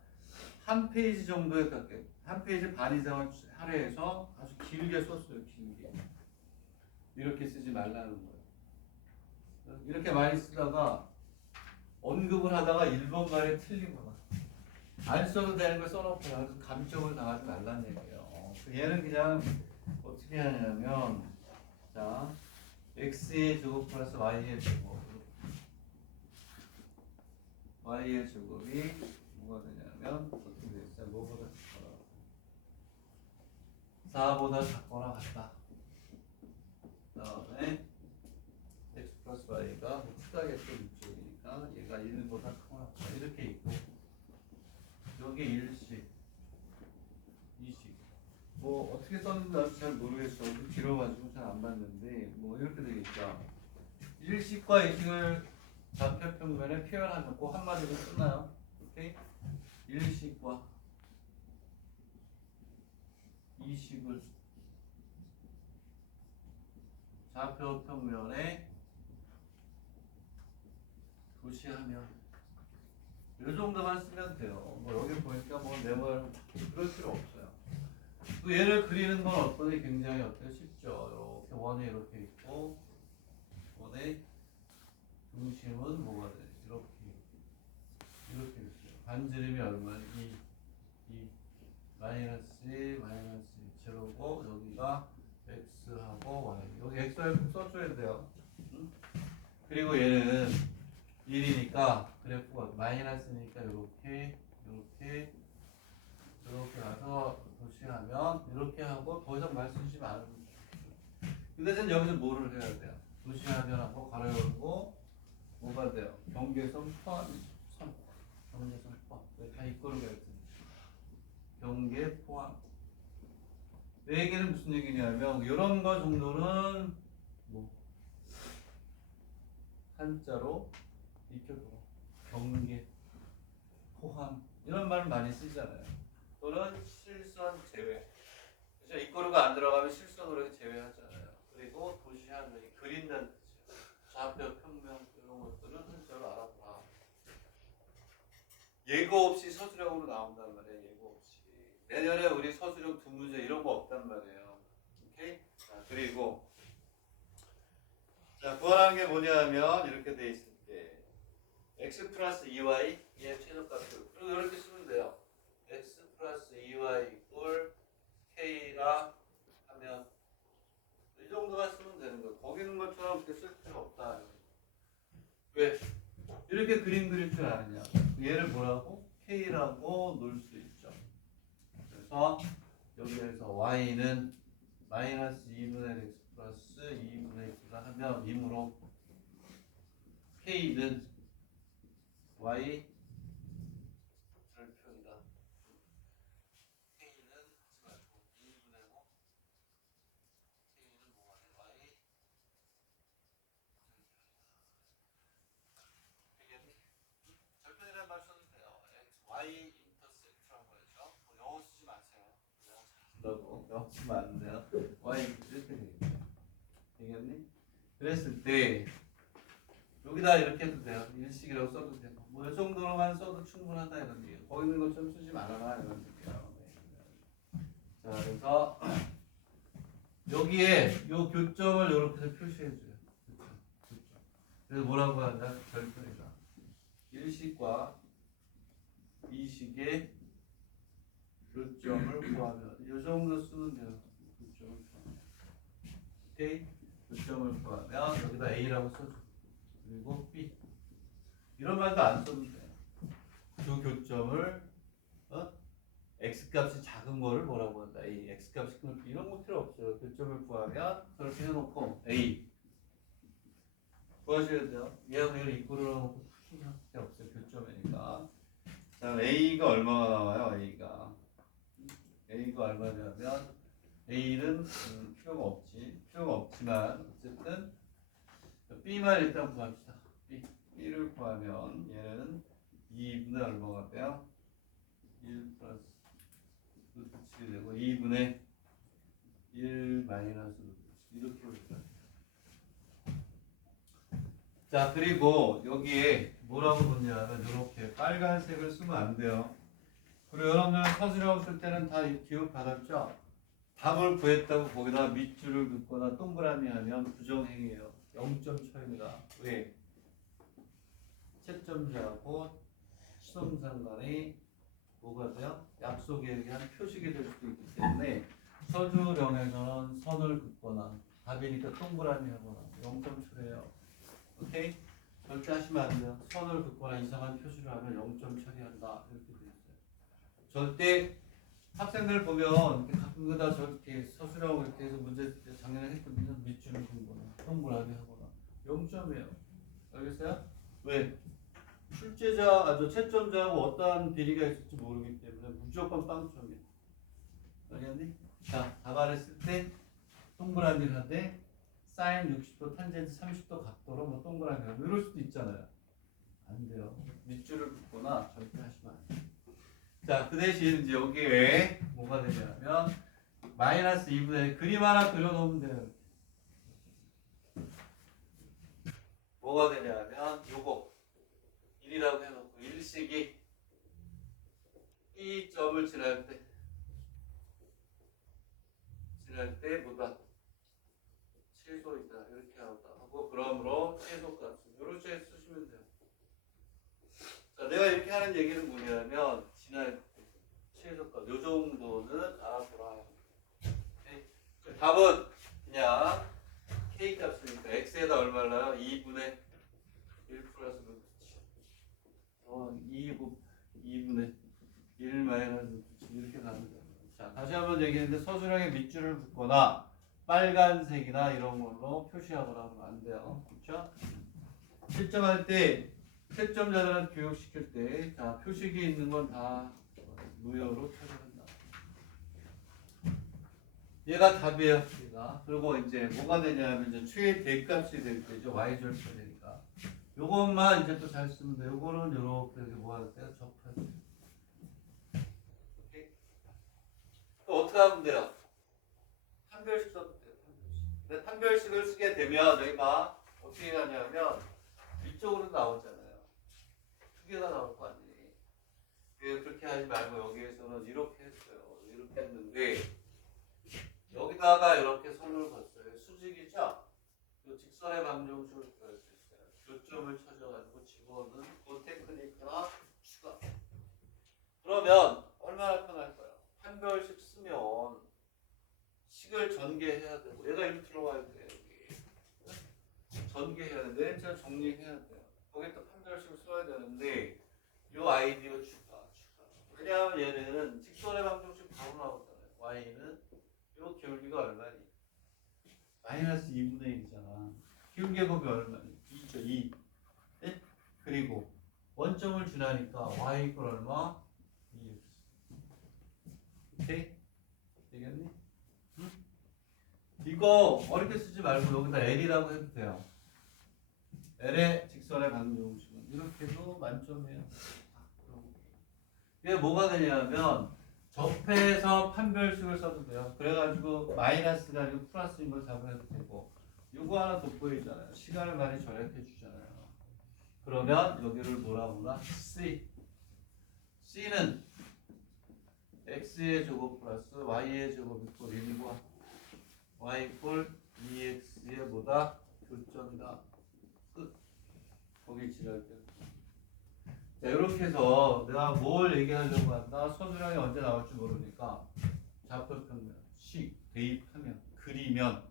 한 페이지 정도에 가깝게 한 페이지 반 이상을 할애해서 아주 길게 썼어요. 길게. 이렇게 쓰지 말라는 거예요. 이렇게 많이 쓰다가 언급을 하다가 1번 말에 틀리거나 안 써도 되는 걸 써놓고 나서 감점을 당하지 말라는 얘기예요. 얘는 그냥 어떻게 하냐면 자 x의 제곱 플러스 y의 제곱 y의 제곱이 뭐가 되냐면 어떻게 되겠어요? 뭐보다 작거나 4보다 작거나 같다. 그 다음에 x 플러스 y가 뭐 크다겠죠 이쪽이니까 얘가 1보다 크거나 같다 이렇게 있고 여기 1식 2식 뭐 어떻게 썼는지 나도 잘 모르겠어. 길어가지고 잘 안 봤는데 뭐 이렇게 되겠죠. 1식과 2식을 좌표 평면에 표현하면 꼭 한마디로 끝나요. 오케이? 1식과 2식을 좌표 평면에 도시하면 이 정도만 쓰면 돼요. 뭐 여기 보니까 뭐 네모를 그럴 필요 없어요. 또 얘를 그리는 건 어떠니 굉장히 어때요? 쉽죠. 이렇게 원이 이렇게 있고 원의 중심은 뭐가 돼? 이렇게 있어요. 반지름이 얼마나? 2 마이너스 마이너스 0고 여기가 x하고 y 여기 x를 꼭 써줘야 돼요. 응? 그리고 얘는 1이니까 그래프가 마이너스니까 이렇게 가서 도시하면 이렇게 하고 더 이상 말 쓰지 말아요. 그 대신 여기서 뭐를 해야 돼요? 도시하면 하고 가로 열고 뭐가 돼요? 경계선 포함 경계선 포함 다 이끌어가 있습니다. 경계 포함. 내 얘기는 무슨 얘기냐면 이런 거 정도는 뭐 한자로 익혀둬. 경계 포함 이런 말 많이 쓰잖아요. 또는 실선 제외. 그래서 이꼬르가 안 들어가면 실선으로 이렇게 제외하잖아요. 그리고 도시하면 그린다는 뜻이에요. 좌표 평면 이런 것들은 한자로 알아보라. 예고 없이 서술형으로 나온단 말이에요. 예고 없이. 내년에 우리 서술형 두 문제 이런 거 없단 말이에요. 오케이? 자, 그리고 자 구하라는 게 뭐냐면 이렇게 돼 있을 때 x 플러스 2y 얘 최소값을 그리고 이렇게 쓰면 돼요. x 플러스 2y 이꼴 k라 하면 이 정도만 쓰면 되는 거예요. 거기 있는 것처럼 그렇게 쓸 필요 없다. 왜? 이렇게 그림 그릴 줄 아느냐? 얘를 뭐라고? k라고 놓을 수 있죠. 그래서 여기에서 y는 마이너스 2분의 x 플러스 2분의 x가 하면 임으로 k는 y 절편이다. k는 하지 말고 2분의 5 k는 뭐가 돼? y 절편이라는 말 써도 돼요. y 인터셉트라고 하죠. 뭐 영어 쓰지 마세요. 영어 쓰면 안 돼요. y 이렇게 되겠죠. 되겠니? 그랬을 때 여기다 이렇게 해도 돼요. 일식이라고 써도 되고 뭐 이 정도로만 써도 충분하다 이런 얘기예요. 거기 있는 것처럼 쓰지 말아라 이런 얘기예요. 자 그래서 여기에 요 교점을 이렇게 해서 표시해줘요. 교점. 그래서 뭐라고 하냐? 별표이다. 1식과 2식의 교점을 구하면 이 정도 쓰면 돼요. 교점을 구하면. 오케이? 교점을 구하면 여기다 A라고 써줘. 그리고 B. 이런 말도 안 써도 돼요. 그 교점을 X값이 작은 거를 뭐라고 한다? A. X값이 큰 거 이런 거 필요 없어요. 교점을 구하면 그렇게 해놓고 A 구하셔야 돼요. 얘하고 얘를 이끌어 놓고 신경 쓸 게 없어요. 교점이니까. 자, A가 얼마가 나와요? A가 얼마냐면 A는 필요가 없지. 필요가 없지만 어쨌든 B만 일단 구합시다. B를 구하면 얘는 2분의 얼마가 돼요? 1 플러스 루트 7이 되고 2분의 1 마이너스 루트 7 이렇게 올릴까요? 자, 그리고 여기에 뭐라고 놓냐면 이렇게 빨간색을 쓰면 안 돼요. 그리고 여러분들 서술하고 쓸 때는 다 기억 받았죠? 답을 구했다고 거기다 밑줄을 긋거나 동그라미 하면 부정행위예요. 0점 처리입니다. 왜? 채점자하고 시험상 간의 뭐가 돼요? 약속에 의한 표식이 될 수도 있기 때문에 서술형에서는 선을 긋거나 답이니까 동그라미 하거나 0점 처리해요. 오케이? 절대 하시면 안 돼요. 선을 긋거나 이상한 표시를 하면 0점 처리한다. 이렇게 되어 있어요. 절대 학생들 보면 가끔가다 저렇게 서술하고 이렇게 해서 문제 작년에 했거든요. 밑줄을 긋거나 동그라미 하거나 0점이에요. 알겠어요? 왜? 채점자하고 어떠한 비리가 있을지 모르기 때문에 무조건 빵점이에요. 알겠니? 자, 답안했을 때 동그라미를 하되 사인 60도, 탄젠트 30도 각도로 뭐 동그라미 하고 이럴 수도 있잖아요. 안 돼요. 밑줄을 긋거나 절대 하시면 안 돼요. 자, 그 대신 이제 여기에 뭐가 되냐면 마이너스 2분의 그림 하나 그려놓으면 돼요. 뭐가 되냐면 요거 1이라고 해놓고 일식이 이 점을 지날 때 뭐다? 최소이다 이렇게 하고 그러므로 최소값 이렇게 쓰시면 돼요. 자, 내가 이렇게 하는 얘기는 뭐냐면 지날 때 최소값 요 정도는 알아보라. 답은 그냥 K 값이니까 X에다 얼마를 넣어요? 2분의 1 플러스 루트 2분의 1 마이너스 루트 7 이렇게 가면 돼요. 자, 다시 한번 얘기했는데 서술형에 밑줄을 긋거나 빨간색이나 이런 걸로 표시하거나 하면 안 돼요. 그렇죠? 실점할 때 채점자들은 교육시킬 때 자, 표식이 있는 건 다 무효로 처리한다. 얘가 답이에요. 얘가. 그리고 이제 뭐가 되냐면 이제 최대값이 될 때죠. y절표 되니까. 요것만 이제 또 잘 쓰면 돼. 요거는 요렇게 뭐 할 때요? 접할 때. 오케이? 또 어떻게 하면 돼요? 판별식 써도 돼요. 판별식. 근데 판별식을 쓰게 되면 여기가 어떻게 하냐면 위쪽으로 나오잖아요. 두 개가 나올 거 아니에요. 그렇게 하지 말고 여기에서는 이렇게 했어요. 이렇게 했는데 여기다가 이렇게 손을 걷어요. 수직이죠? 이 직선의 방정식을 구할 수 있어요. 교점을 찾아가지고 집어넣는 그 테크니크나 추가. 그러면 얼마나 편할까요? 판별식 쓰면 식을 전개해야 되고 얘가 이렇게 들어가야 돼요. 여기. 전개해야 돼. 맨 처음 정리해야 돼요. 거기 또 판별식을 써야 되는데 이 아이디어 추가. 왜냐하면 얘는 직선의 방정식 바로 나오잖아요. y는 이 기울기가 얼마니? 마이너스 2분의 1이잖아. 기울기곱이 얼마니? 2죠. 2. 네? 그리고 원점을 지나니까 y 이퀄 얼마? 2x. 오케이? 되겠니? 응? 이거 어렵게 쓰지 말고 여기다 L이라고 해도 돼요. L의 직선의 방정식은 이렇게 해도 만점이에요. 이게 뭐가 되냐면 접해서 판별식을 써도 돼요. 그래가지고 마이너스가 아니고 플러스인 걸 잡아내도 되고 요거 하나 돋보이잖아요. 시간을 많이 절약해 주잖아요. 그러면 여기를 뭐라고 하나? C. C는 x의 제곱 플러스 y의 제곱 이퀄 1과 y 이퀄 2x의 뭐다? 교점이다. 끝. 거기 지랄 때. 자, 이렇게 해서 내가 뭘 얘기하려고 한다? 서술형이 언제 나올지 모르니까 좌표평면, 식, 대입하면, 그리면,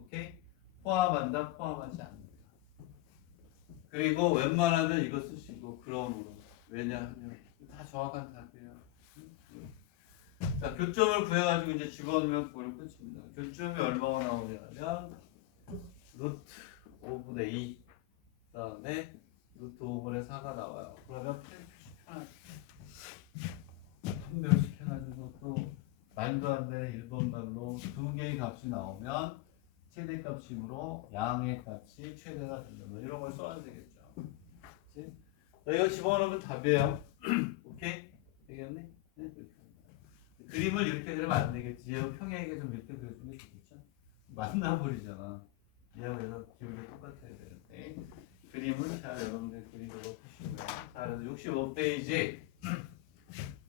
오케이? 포함한다, 포함하지 않는다. 그리고 웬만하면 이거 쓰시고 그러므로. 왜냐하면 다 정확한 답이에요. 자, 교점을 구해가지고 이제 집어넣으면 그걸 끝입니다. 교점이 얼마가 나오냐면 루트 5분의 2 그다음에 루트 5분의 4가 나와요. 그러면 판별시켜가지고 또 말도 안 되는 일본말로 두 개의 값이 나오면 최대값이므로 양의 값이 최대가 된다. 뭐 이런 걸 써야 되겠죠. 그치? 자, 이거 집어넣으면 답이에요. 오케이? 되겠니? 네? 그림을 이렇게 그리면 안 되겠지. 얘하고 평행하게 좀 이렇게 그려주는 게 좋겠죠? 만나버리잖아. 얘하고 얘가 기울기 똑같아야 되는데. 그림을 잘 여러분들 그리고 푸시고요. 자, 그래서 65페이지.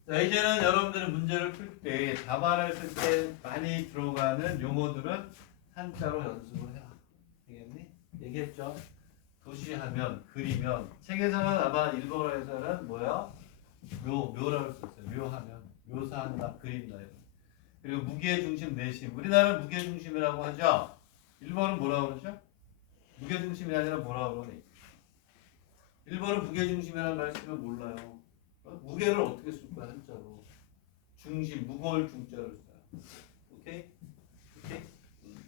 자, 이제는 여러분들은 문제를 풀 때 답안을 쓸 때 많이 들어가는 용어들은 한자로 연습을 해야 되겠니? 얘기했죠? 도시하면, 그리면. 책에서는 아마 일본어에서는 뭐야? 묘라고 썼어요. 묘하면. 묘사한다, 그린다. 그리고 무게중심 내심. 우리나라는 무게중심이라고 하죠. 일본은 뭐라고 그러죠? 무게중심이 아니라 뭐라고 그러니? 일본은 무게중심이라는 말 쓰면 몰라요. 무게를 어떻게 쓸 거야, 한자로? 중심, 무거울 중자를 써요. 오케이? 오케이?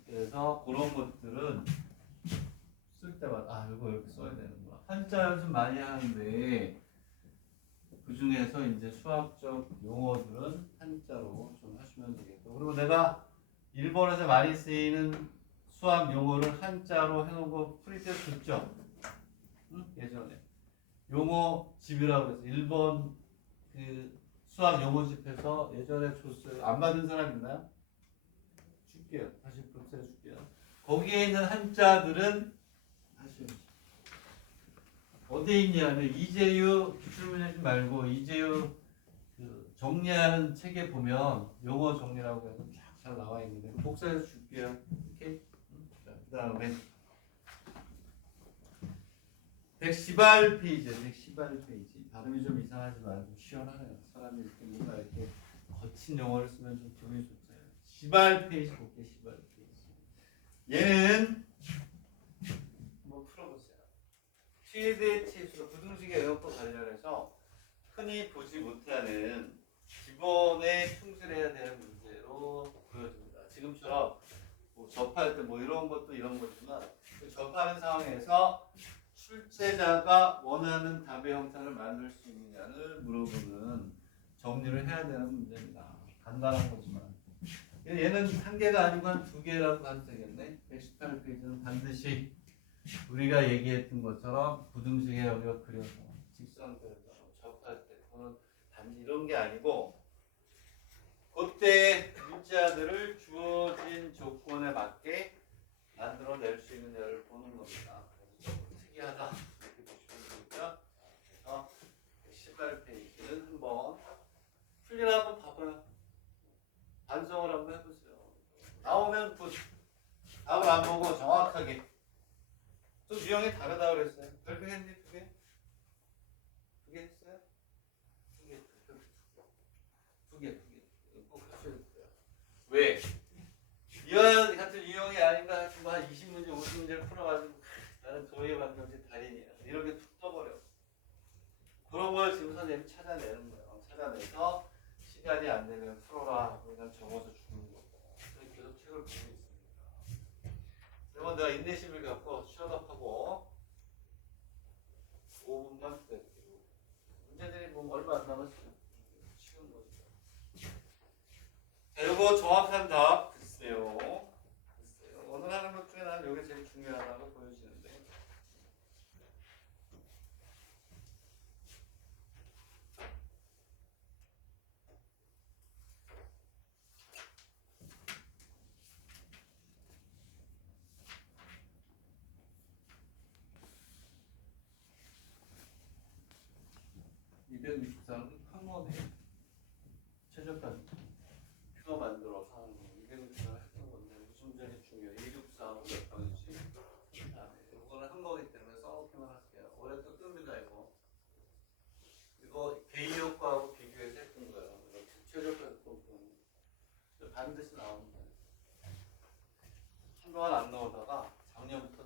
그래서 그런 것들은 쓸 때마다 이거 이렇게 써야 되는구나. 한자 연습 많이 하는데 그 중에서 이제 수학적 용어들은 한자로 좀 하시면 되겠고. 그리고 내가 일본에서 많이 쓰이는 수학 용어를 한자로 해놓은 거 프린트 줬죠? 응? 예전에. 용어 집이라고 해서 일본 그 수학 용어집에서 예전에 줬어요. 안 받은 사람 있나요? 줄게요. 다시 복사해 줄게요. 거기에 있는 한자들은 다시 어디에 있냐면 이재유 기출문제집 말고 이재유 그 정리하는 책에 보면 용어 정리라고 해서 쫙 잘 나와 있는데 복사해서 줄게요. 오케이? 자, 그다음에 118페이지, 118페이지. 발음이 좀 이상하지만 좀 시원하네요. 사람이 이렇게 뭔가 이렇게 거친 용어를 쓰면 좀 기분이 좋잖아요. 18페이지 볼게요. 18페이지. 얘는 한번 풀어보세요. 최대 치수, 부등식의 영역과 관련해서 흔히 보지 못하는 기본에 충실해야 되는 문제로 보여집니다. 지금처럼 뭐 접할 때 뭐 이런 것도 이런 거지만 그 접하는 상황에서 출제자가 원하는 답의 형태를 만들 수 있느냐를 물어보는 정리를 해야 되는 문제입니다. 간단한 거지만 얘는 한 개가 아니고 한 두 개라고 봐도 되겠네. 118페이지는 반드시 우리가 얘기했던 것처럼 부등식의 영역 그려서 직선 그려서 접할 때 그거는 단지 이런 게 아니고 그때 문자들을 주어진 조건에 맞게 만들어낼 수 있느냐를 보는 겁니다. 그래서 좀 특이하다 이렇게 보시면 되니까 그래서 18페이지는 한번 풀리나 한번 봐봐요. 반성을 한번 해보세요. 나오면 굿. 답을 안 보고 정확하게 또 유형이 다르다 그랬어요. 별표 했니? 두 개? 두 개 했어요? 두 개. 꼭 하셔야 돼요. 왜? 이와 같은 유형이 아닌가 하시고 한 20문제, 50문제를 풀어가지고 나는 도의의 방정식 달인이야. 이렇게 툭 떠버려. 그런 걸 지금 선생님이 찾아내는 거예요. 찾아내서 시간이 안 되면 풀어라 하고 그냥 적어서 주는 거고. 그래서 계속 책을 보고 있습니다. 그러면 내가 인내심을 갖고 셧업하고 5분만 기다릴게요. 문제들이 뭐 얼마 안 남았어요. 쉬운 거죠. 자, 이거 정확한 답 글쎄요. 오늘 하는 것 중에 나는 이게 제일 중요하다고 보여지는데. (264는) 한번에 최저까지 표 만들어서 하는 거. 264를 했던 건데 무슨 문제인지 다음은 몇 번이지? 이거는 한 거기 때문에 써놓기만 할게요. 올해 또 뜹니다 이거. 이거 개인효과하고 비교해서 했던 거예요. 이렇게 최저까지 또 반드시 나오는 거예요. 한동안 안 나오다가 작년부터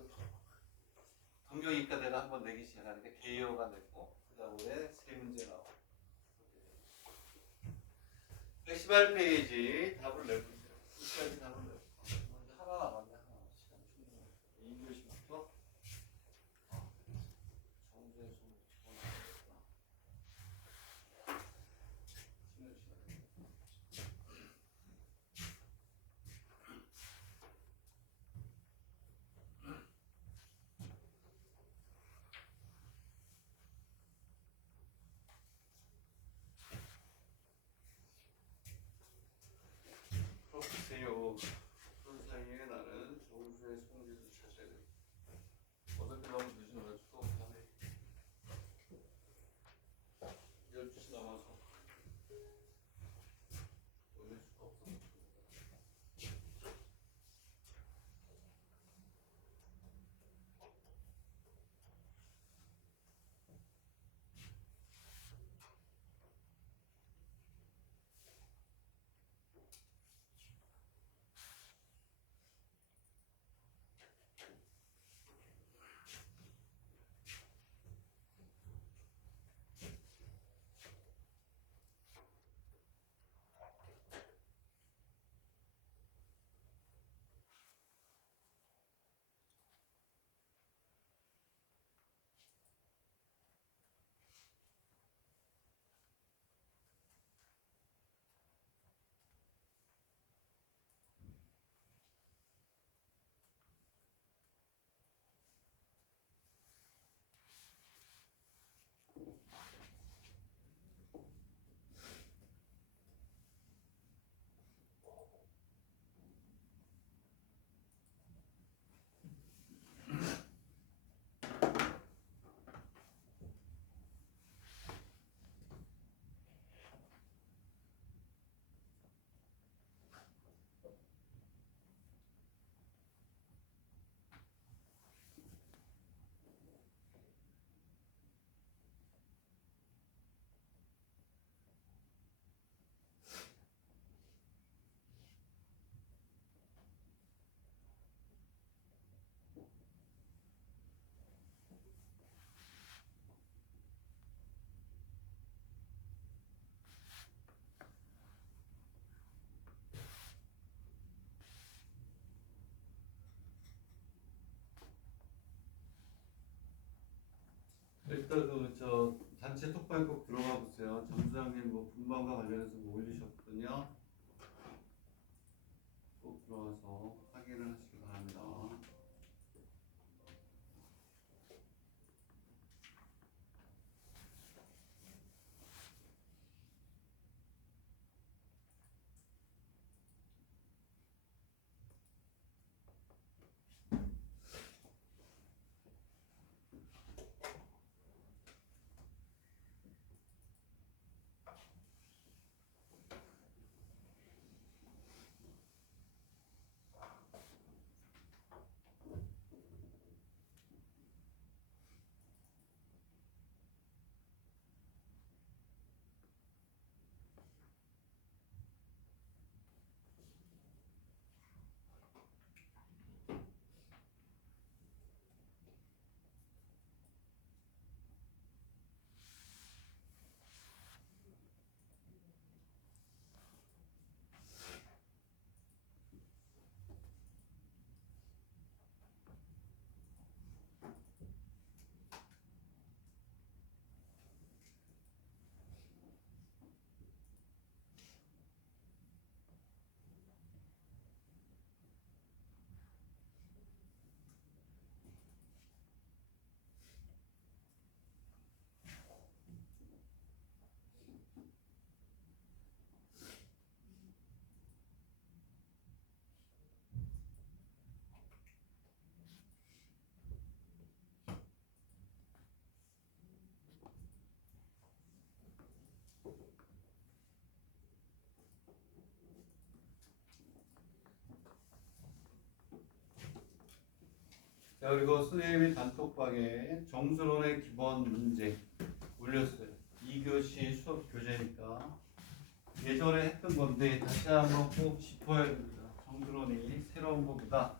동경이과 내가 한번 내기 시작하니까 개요가 냈고 그다음에 세 문제 나오고 118페이지 답을 내보세요. 끝까지 답을 내보세요. 먼저 하나 남았네. 하나 시간 충분해. 2교시부터 정주의 손 쉬는 시간. 그렇게요. 그런 사이에 나는 정수의 송지도 찾아야 돼. 어차피 너무 늦으면 수도 없다네. 12시 넘어서 올릴 수가 없어. 일단 그 단체 톡방에 꼭 들어가 보세요. 점수장님 뭐 분방과 관련해서 뭐 올리셨거든요. 꼭 들어가서 확인을 하시기 바랍니다. 자, 그리고 선생님이 단톡방에 정수론의 기본 문제 올렸어요. 2교시 수업 교재니까 예전에 했던 건데 다시 한번 꼭 짚어야 됩니다. 정수론이 새로운 것보다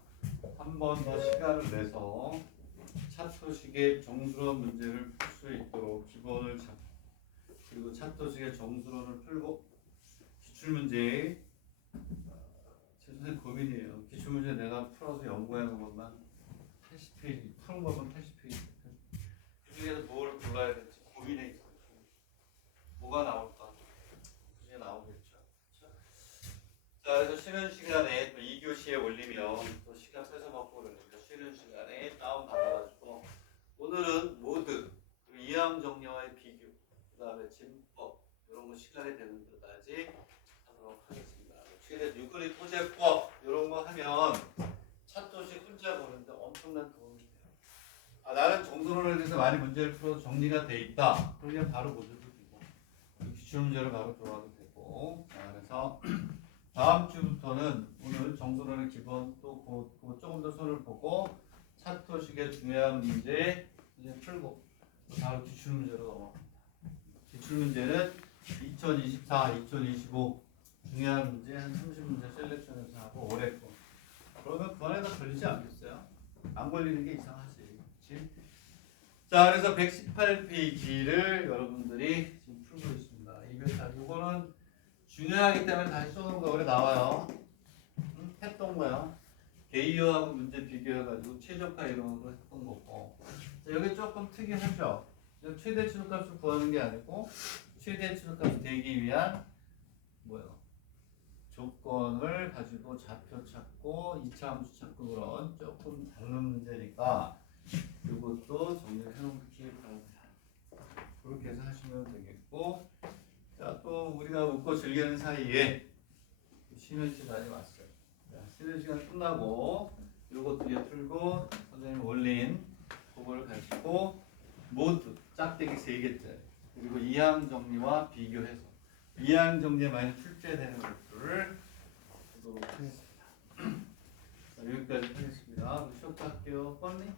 한 번 더 시간을 내서 차토식의 정수론 문제를 풀 수 있도록 기본을 잡고, 그리고 차토식의 정수론을 풀고 기출문제, 제 선생님 고민이에요. 기출문제 내가 풀어서 연구해 놓은 것만 80페이지, 푸는 것만 80페이지. 그 중에서 뭘 골라야 될지 고민해 있어요. 뭐가 나올까? 그게 나오겠죠. 자, 그래서 쉬는 시간에 또 2교시에 올리면 또 시간 뺏어 먹고 그러니까 쉬는 시간에 다운 받아가지고 오늘은 모드, 그리고 이항 정리와의 비교, 그 다음에 진법 이런 거 시간이 되는 데까지 하도록 하겠습니다. 최대 유클리 토제법 이런 거 하면 차토식 혼자 보는데 엄청난 도움이 돼요. 아, 나는 정도론에 대해서 많이 문제를 풀어서 정리가 돼 있다. 그러면 바로 모드도 되고 기출 문제를 바로 들어가도 되고. 자, 그래서 다음 주부터는 오늘 정도론의 기본 또 조금 더 손을 보고 차토식의 중요한 문제 이제 풀고 바로 기출 문제로 넘어갑니다. 기출 문제는 2024, 2025 중요한 문제 한 30문제 셀렉션해서 하고 올해 거. 그러면 그 안에다 걸리지 않겠어요? 안 걸리는 게 이상하지. 그치? 자, 그래서 118페이지를 여러분들이 지금 풀고 있습니다. 이거는 중요하기 때문에 다시 쏘는 거 그래 나와요. 했던 거야. 게이어하고 문제 비교해가지고 최적화 이런 거 했던 거고. 자, 여기 조금 특이하죠. 최대 치료값을 구하는 게 아니고 최대 치료값이 되기 위한 뭐요? 조건을 가지고 좌표 찾고 2차 함수 찾고 그런 조금 다른 문제니까 이것도 정리를 해놓기 바랍니다. 그렇게 해서 하시면 되겠고, 자, 또 우리가 웃고 즐기는 사이에 쉬는 시간이 왔어요. 자, 쉬는 시간 끝나고 이것도 이제 풀고 선생님 올린 그걸 가지고 모두 짝대기 3개짜리 그리고 이항 정리와 비교해서 이항 정리에 많이 출제되는 것들을 보도록 하겠습니다. 자, 여기까지 하겠습니다. 쉬었다 할게요. 뻔히.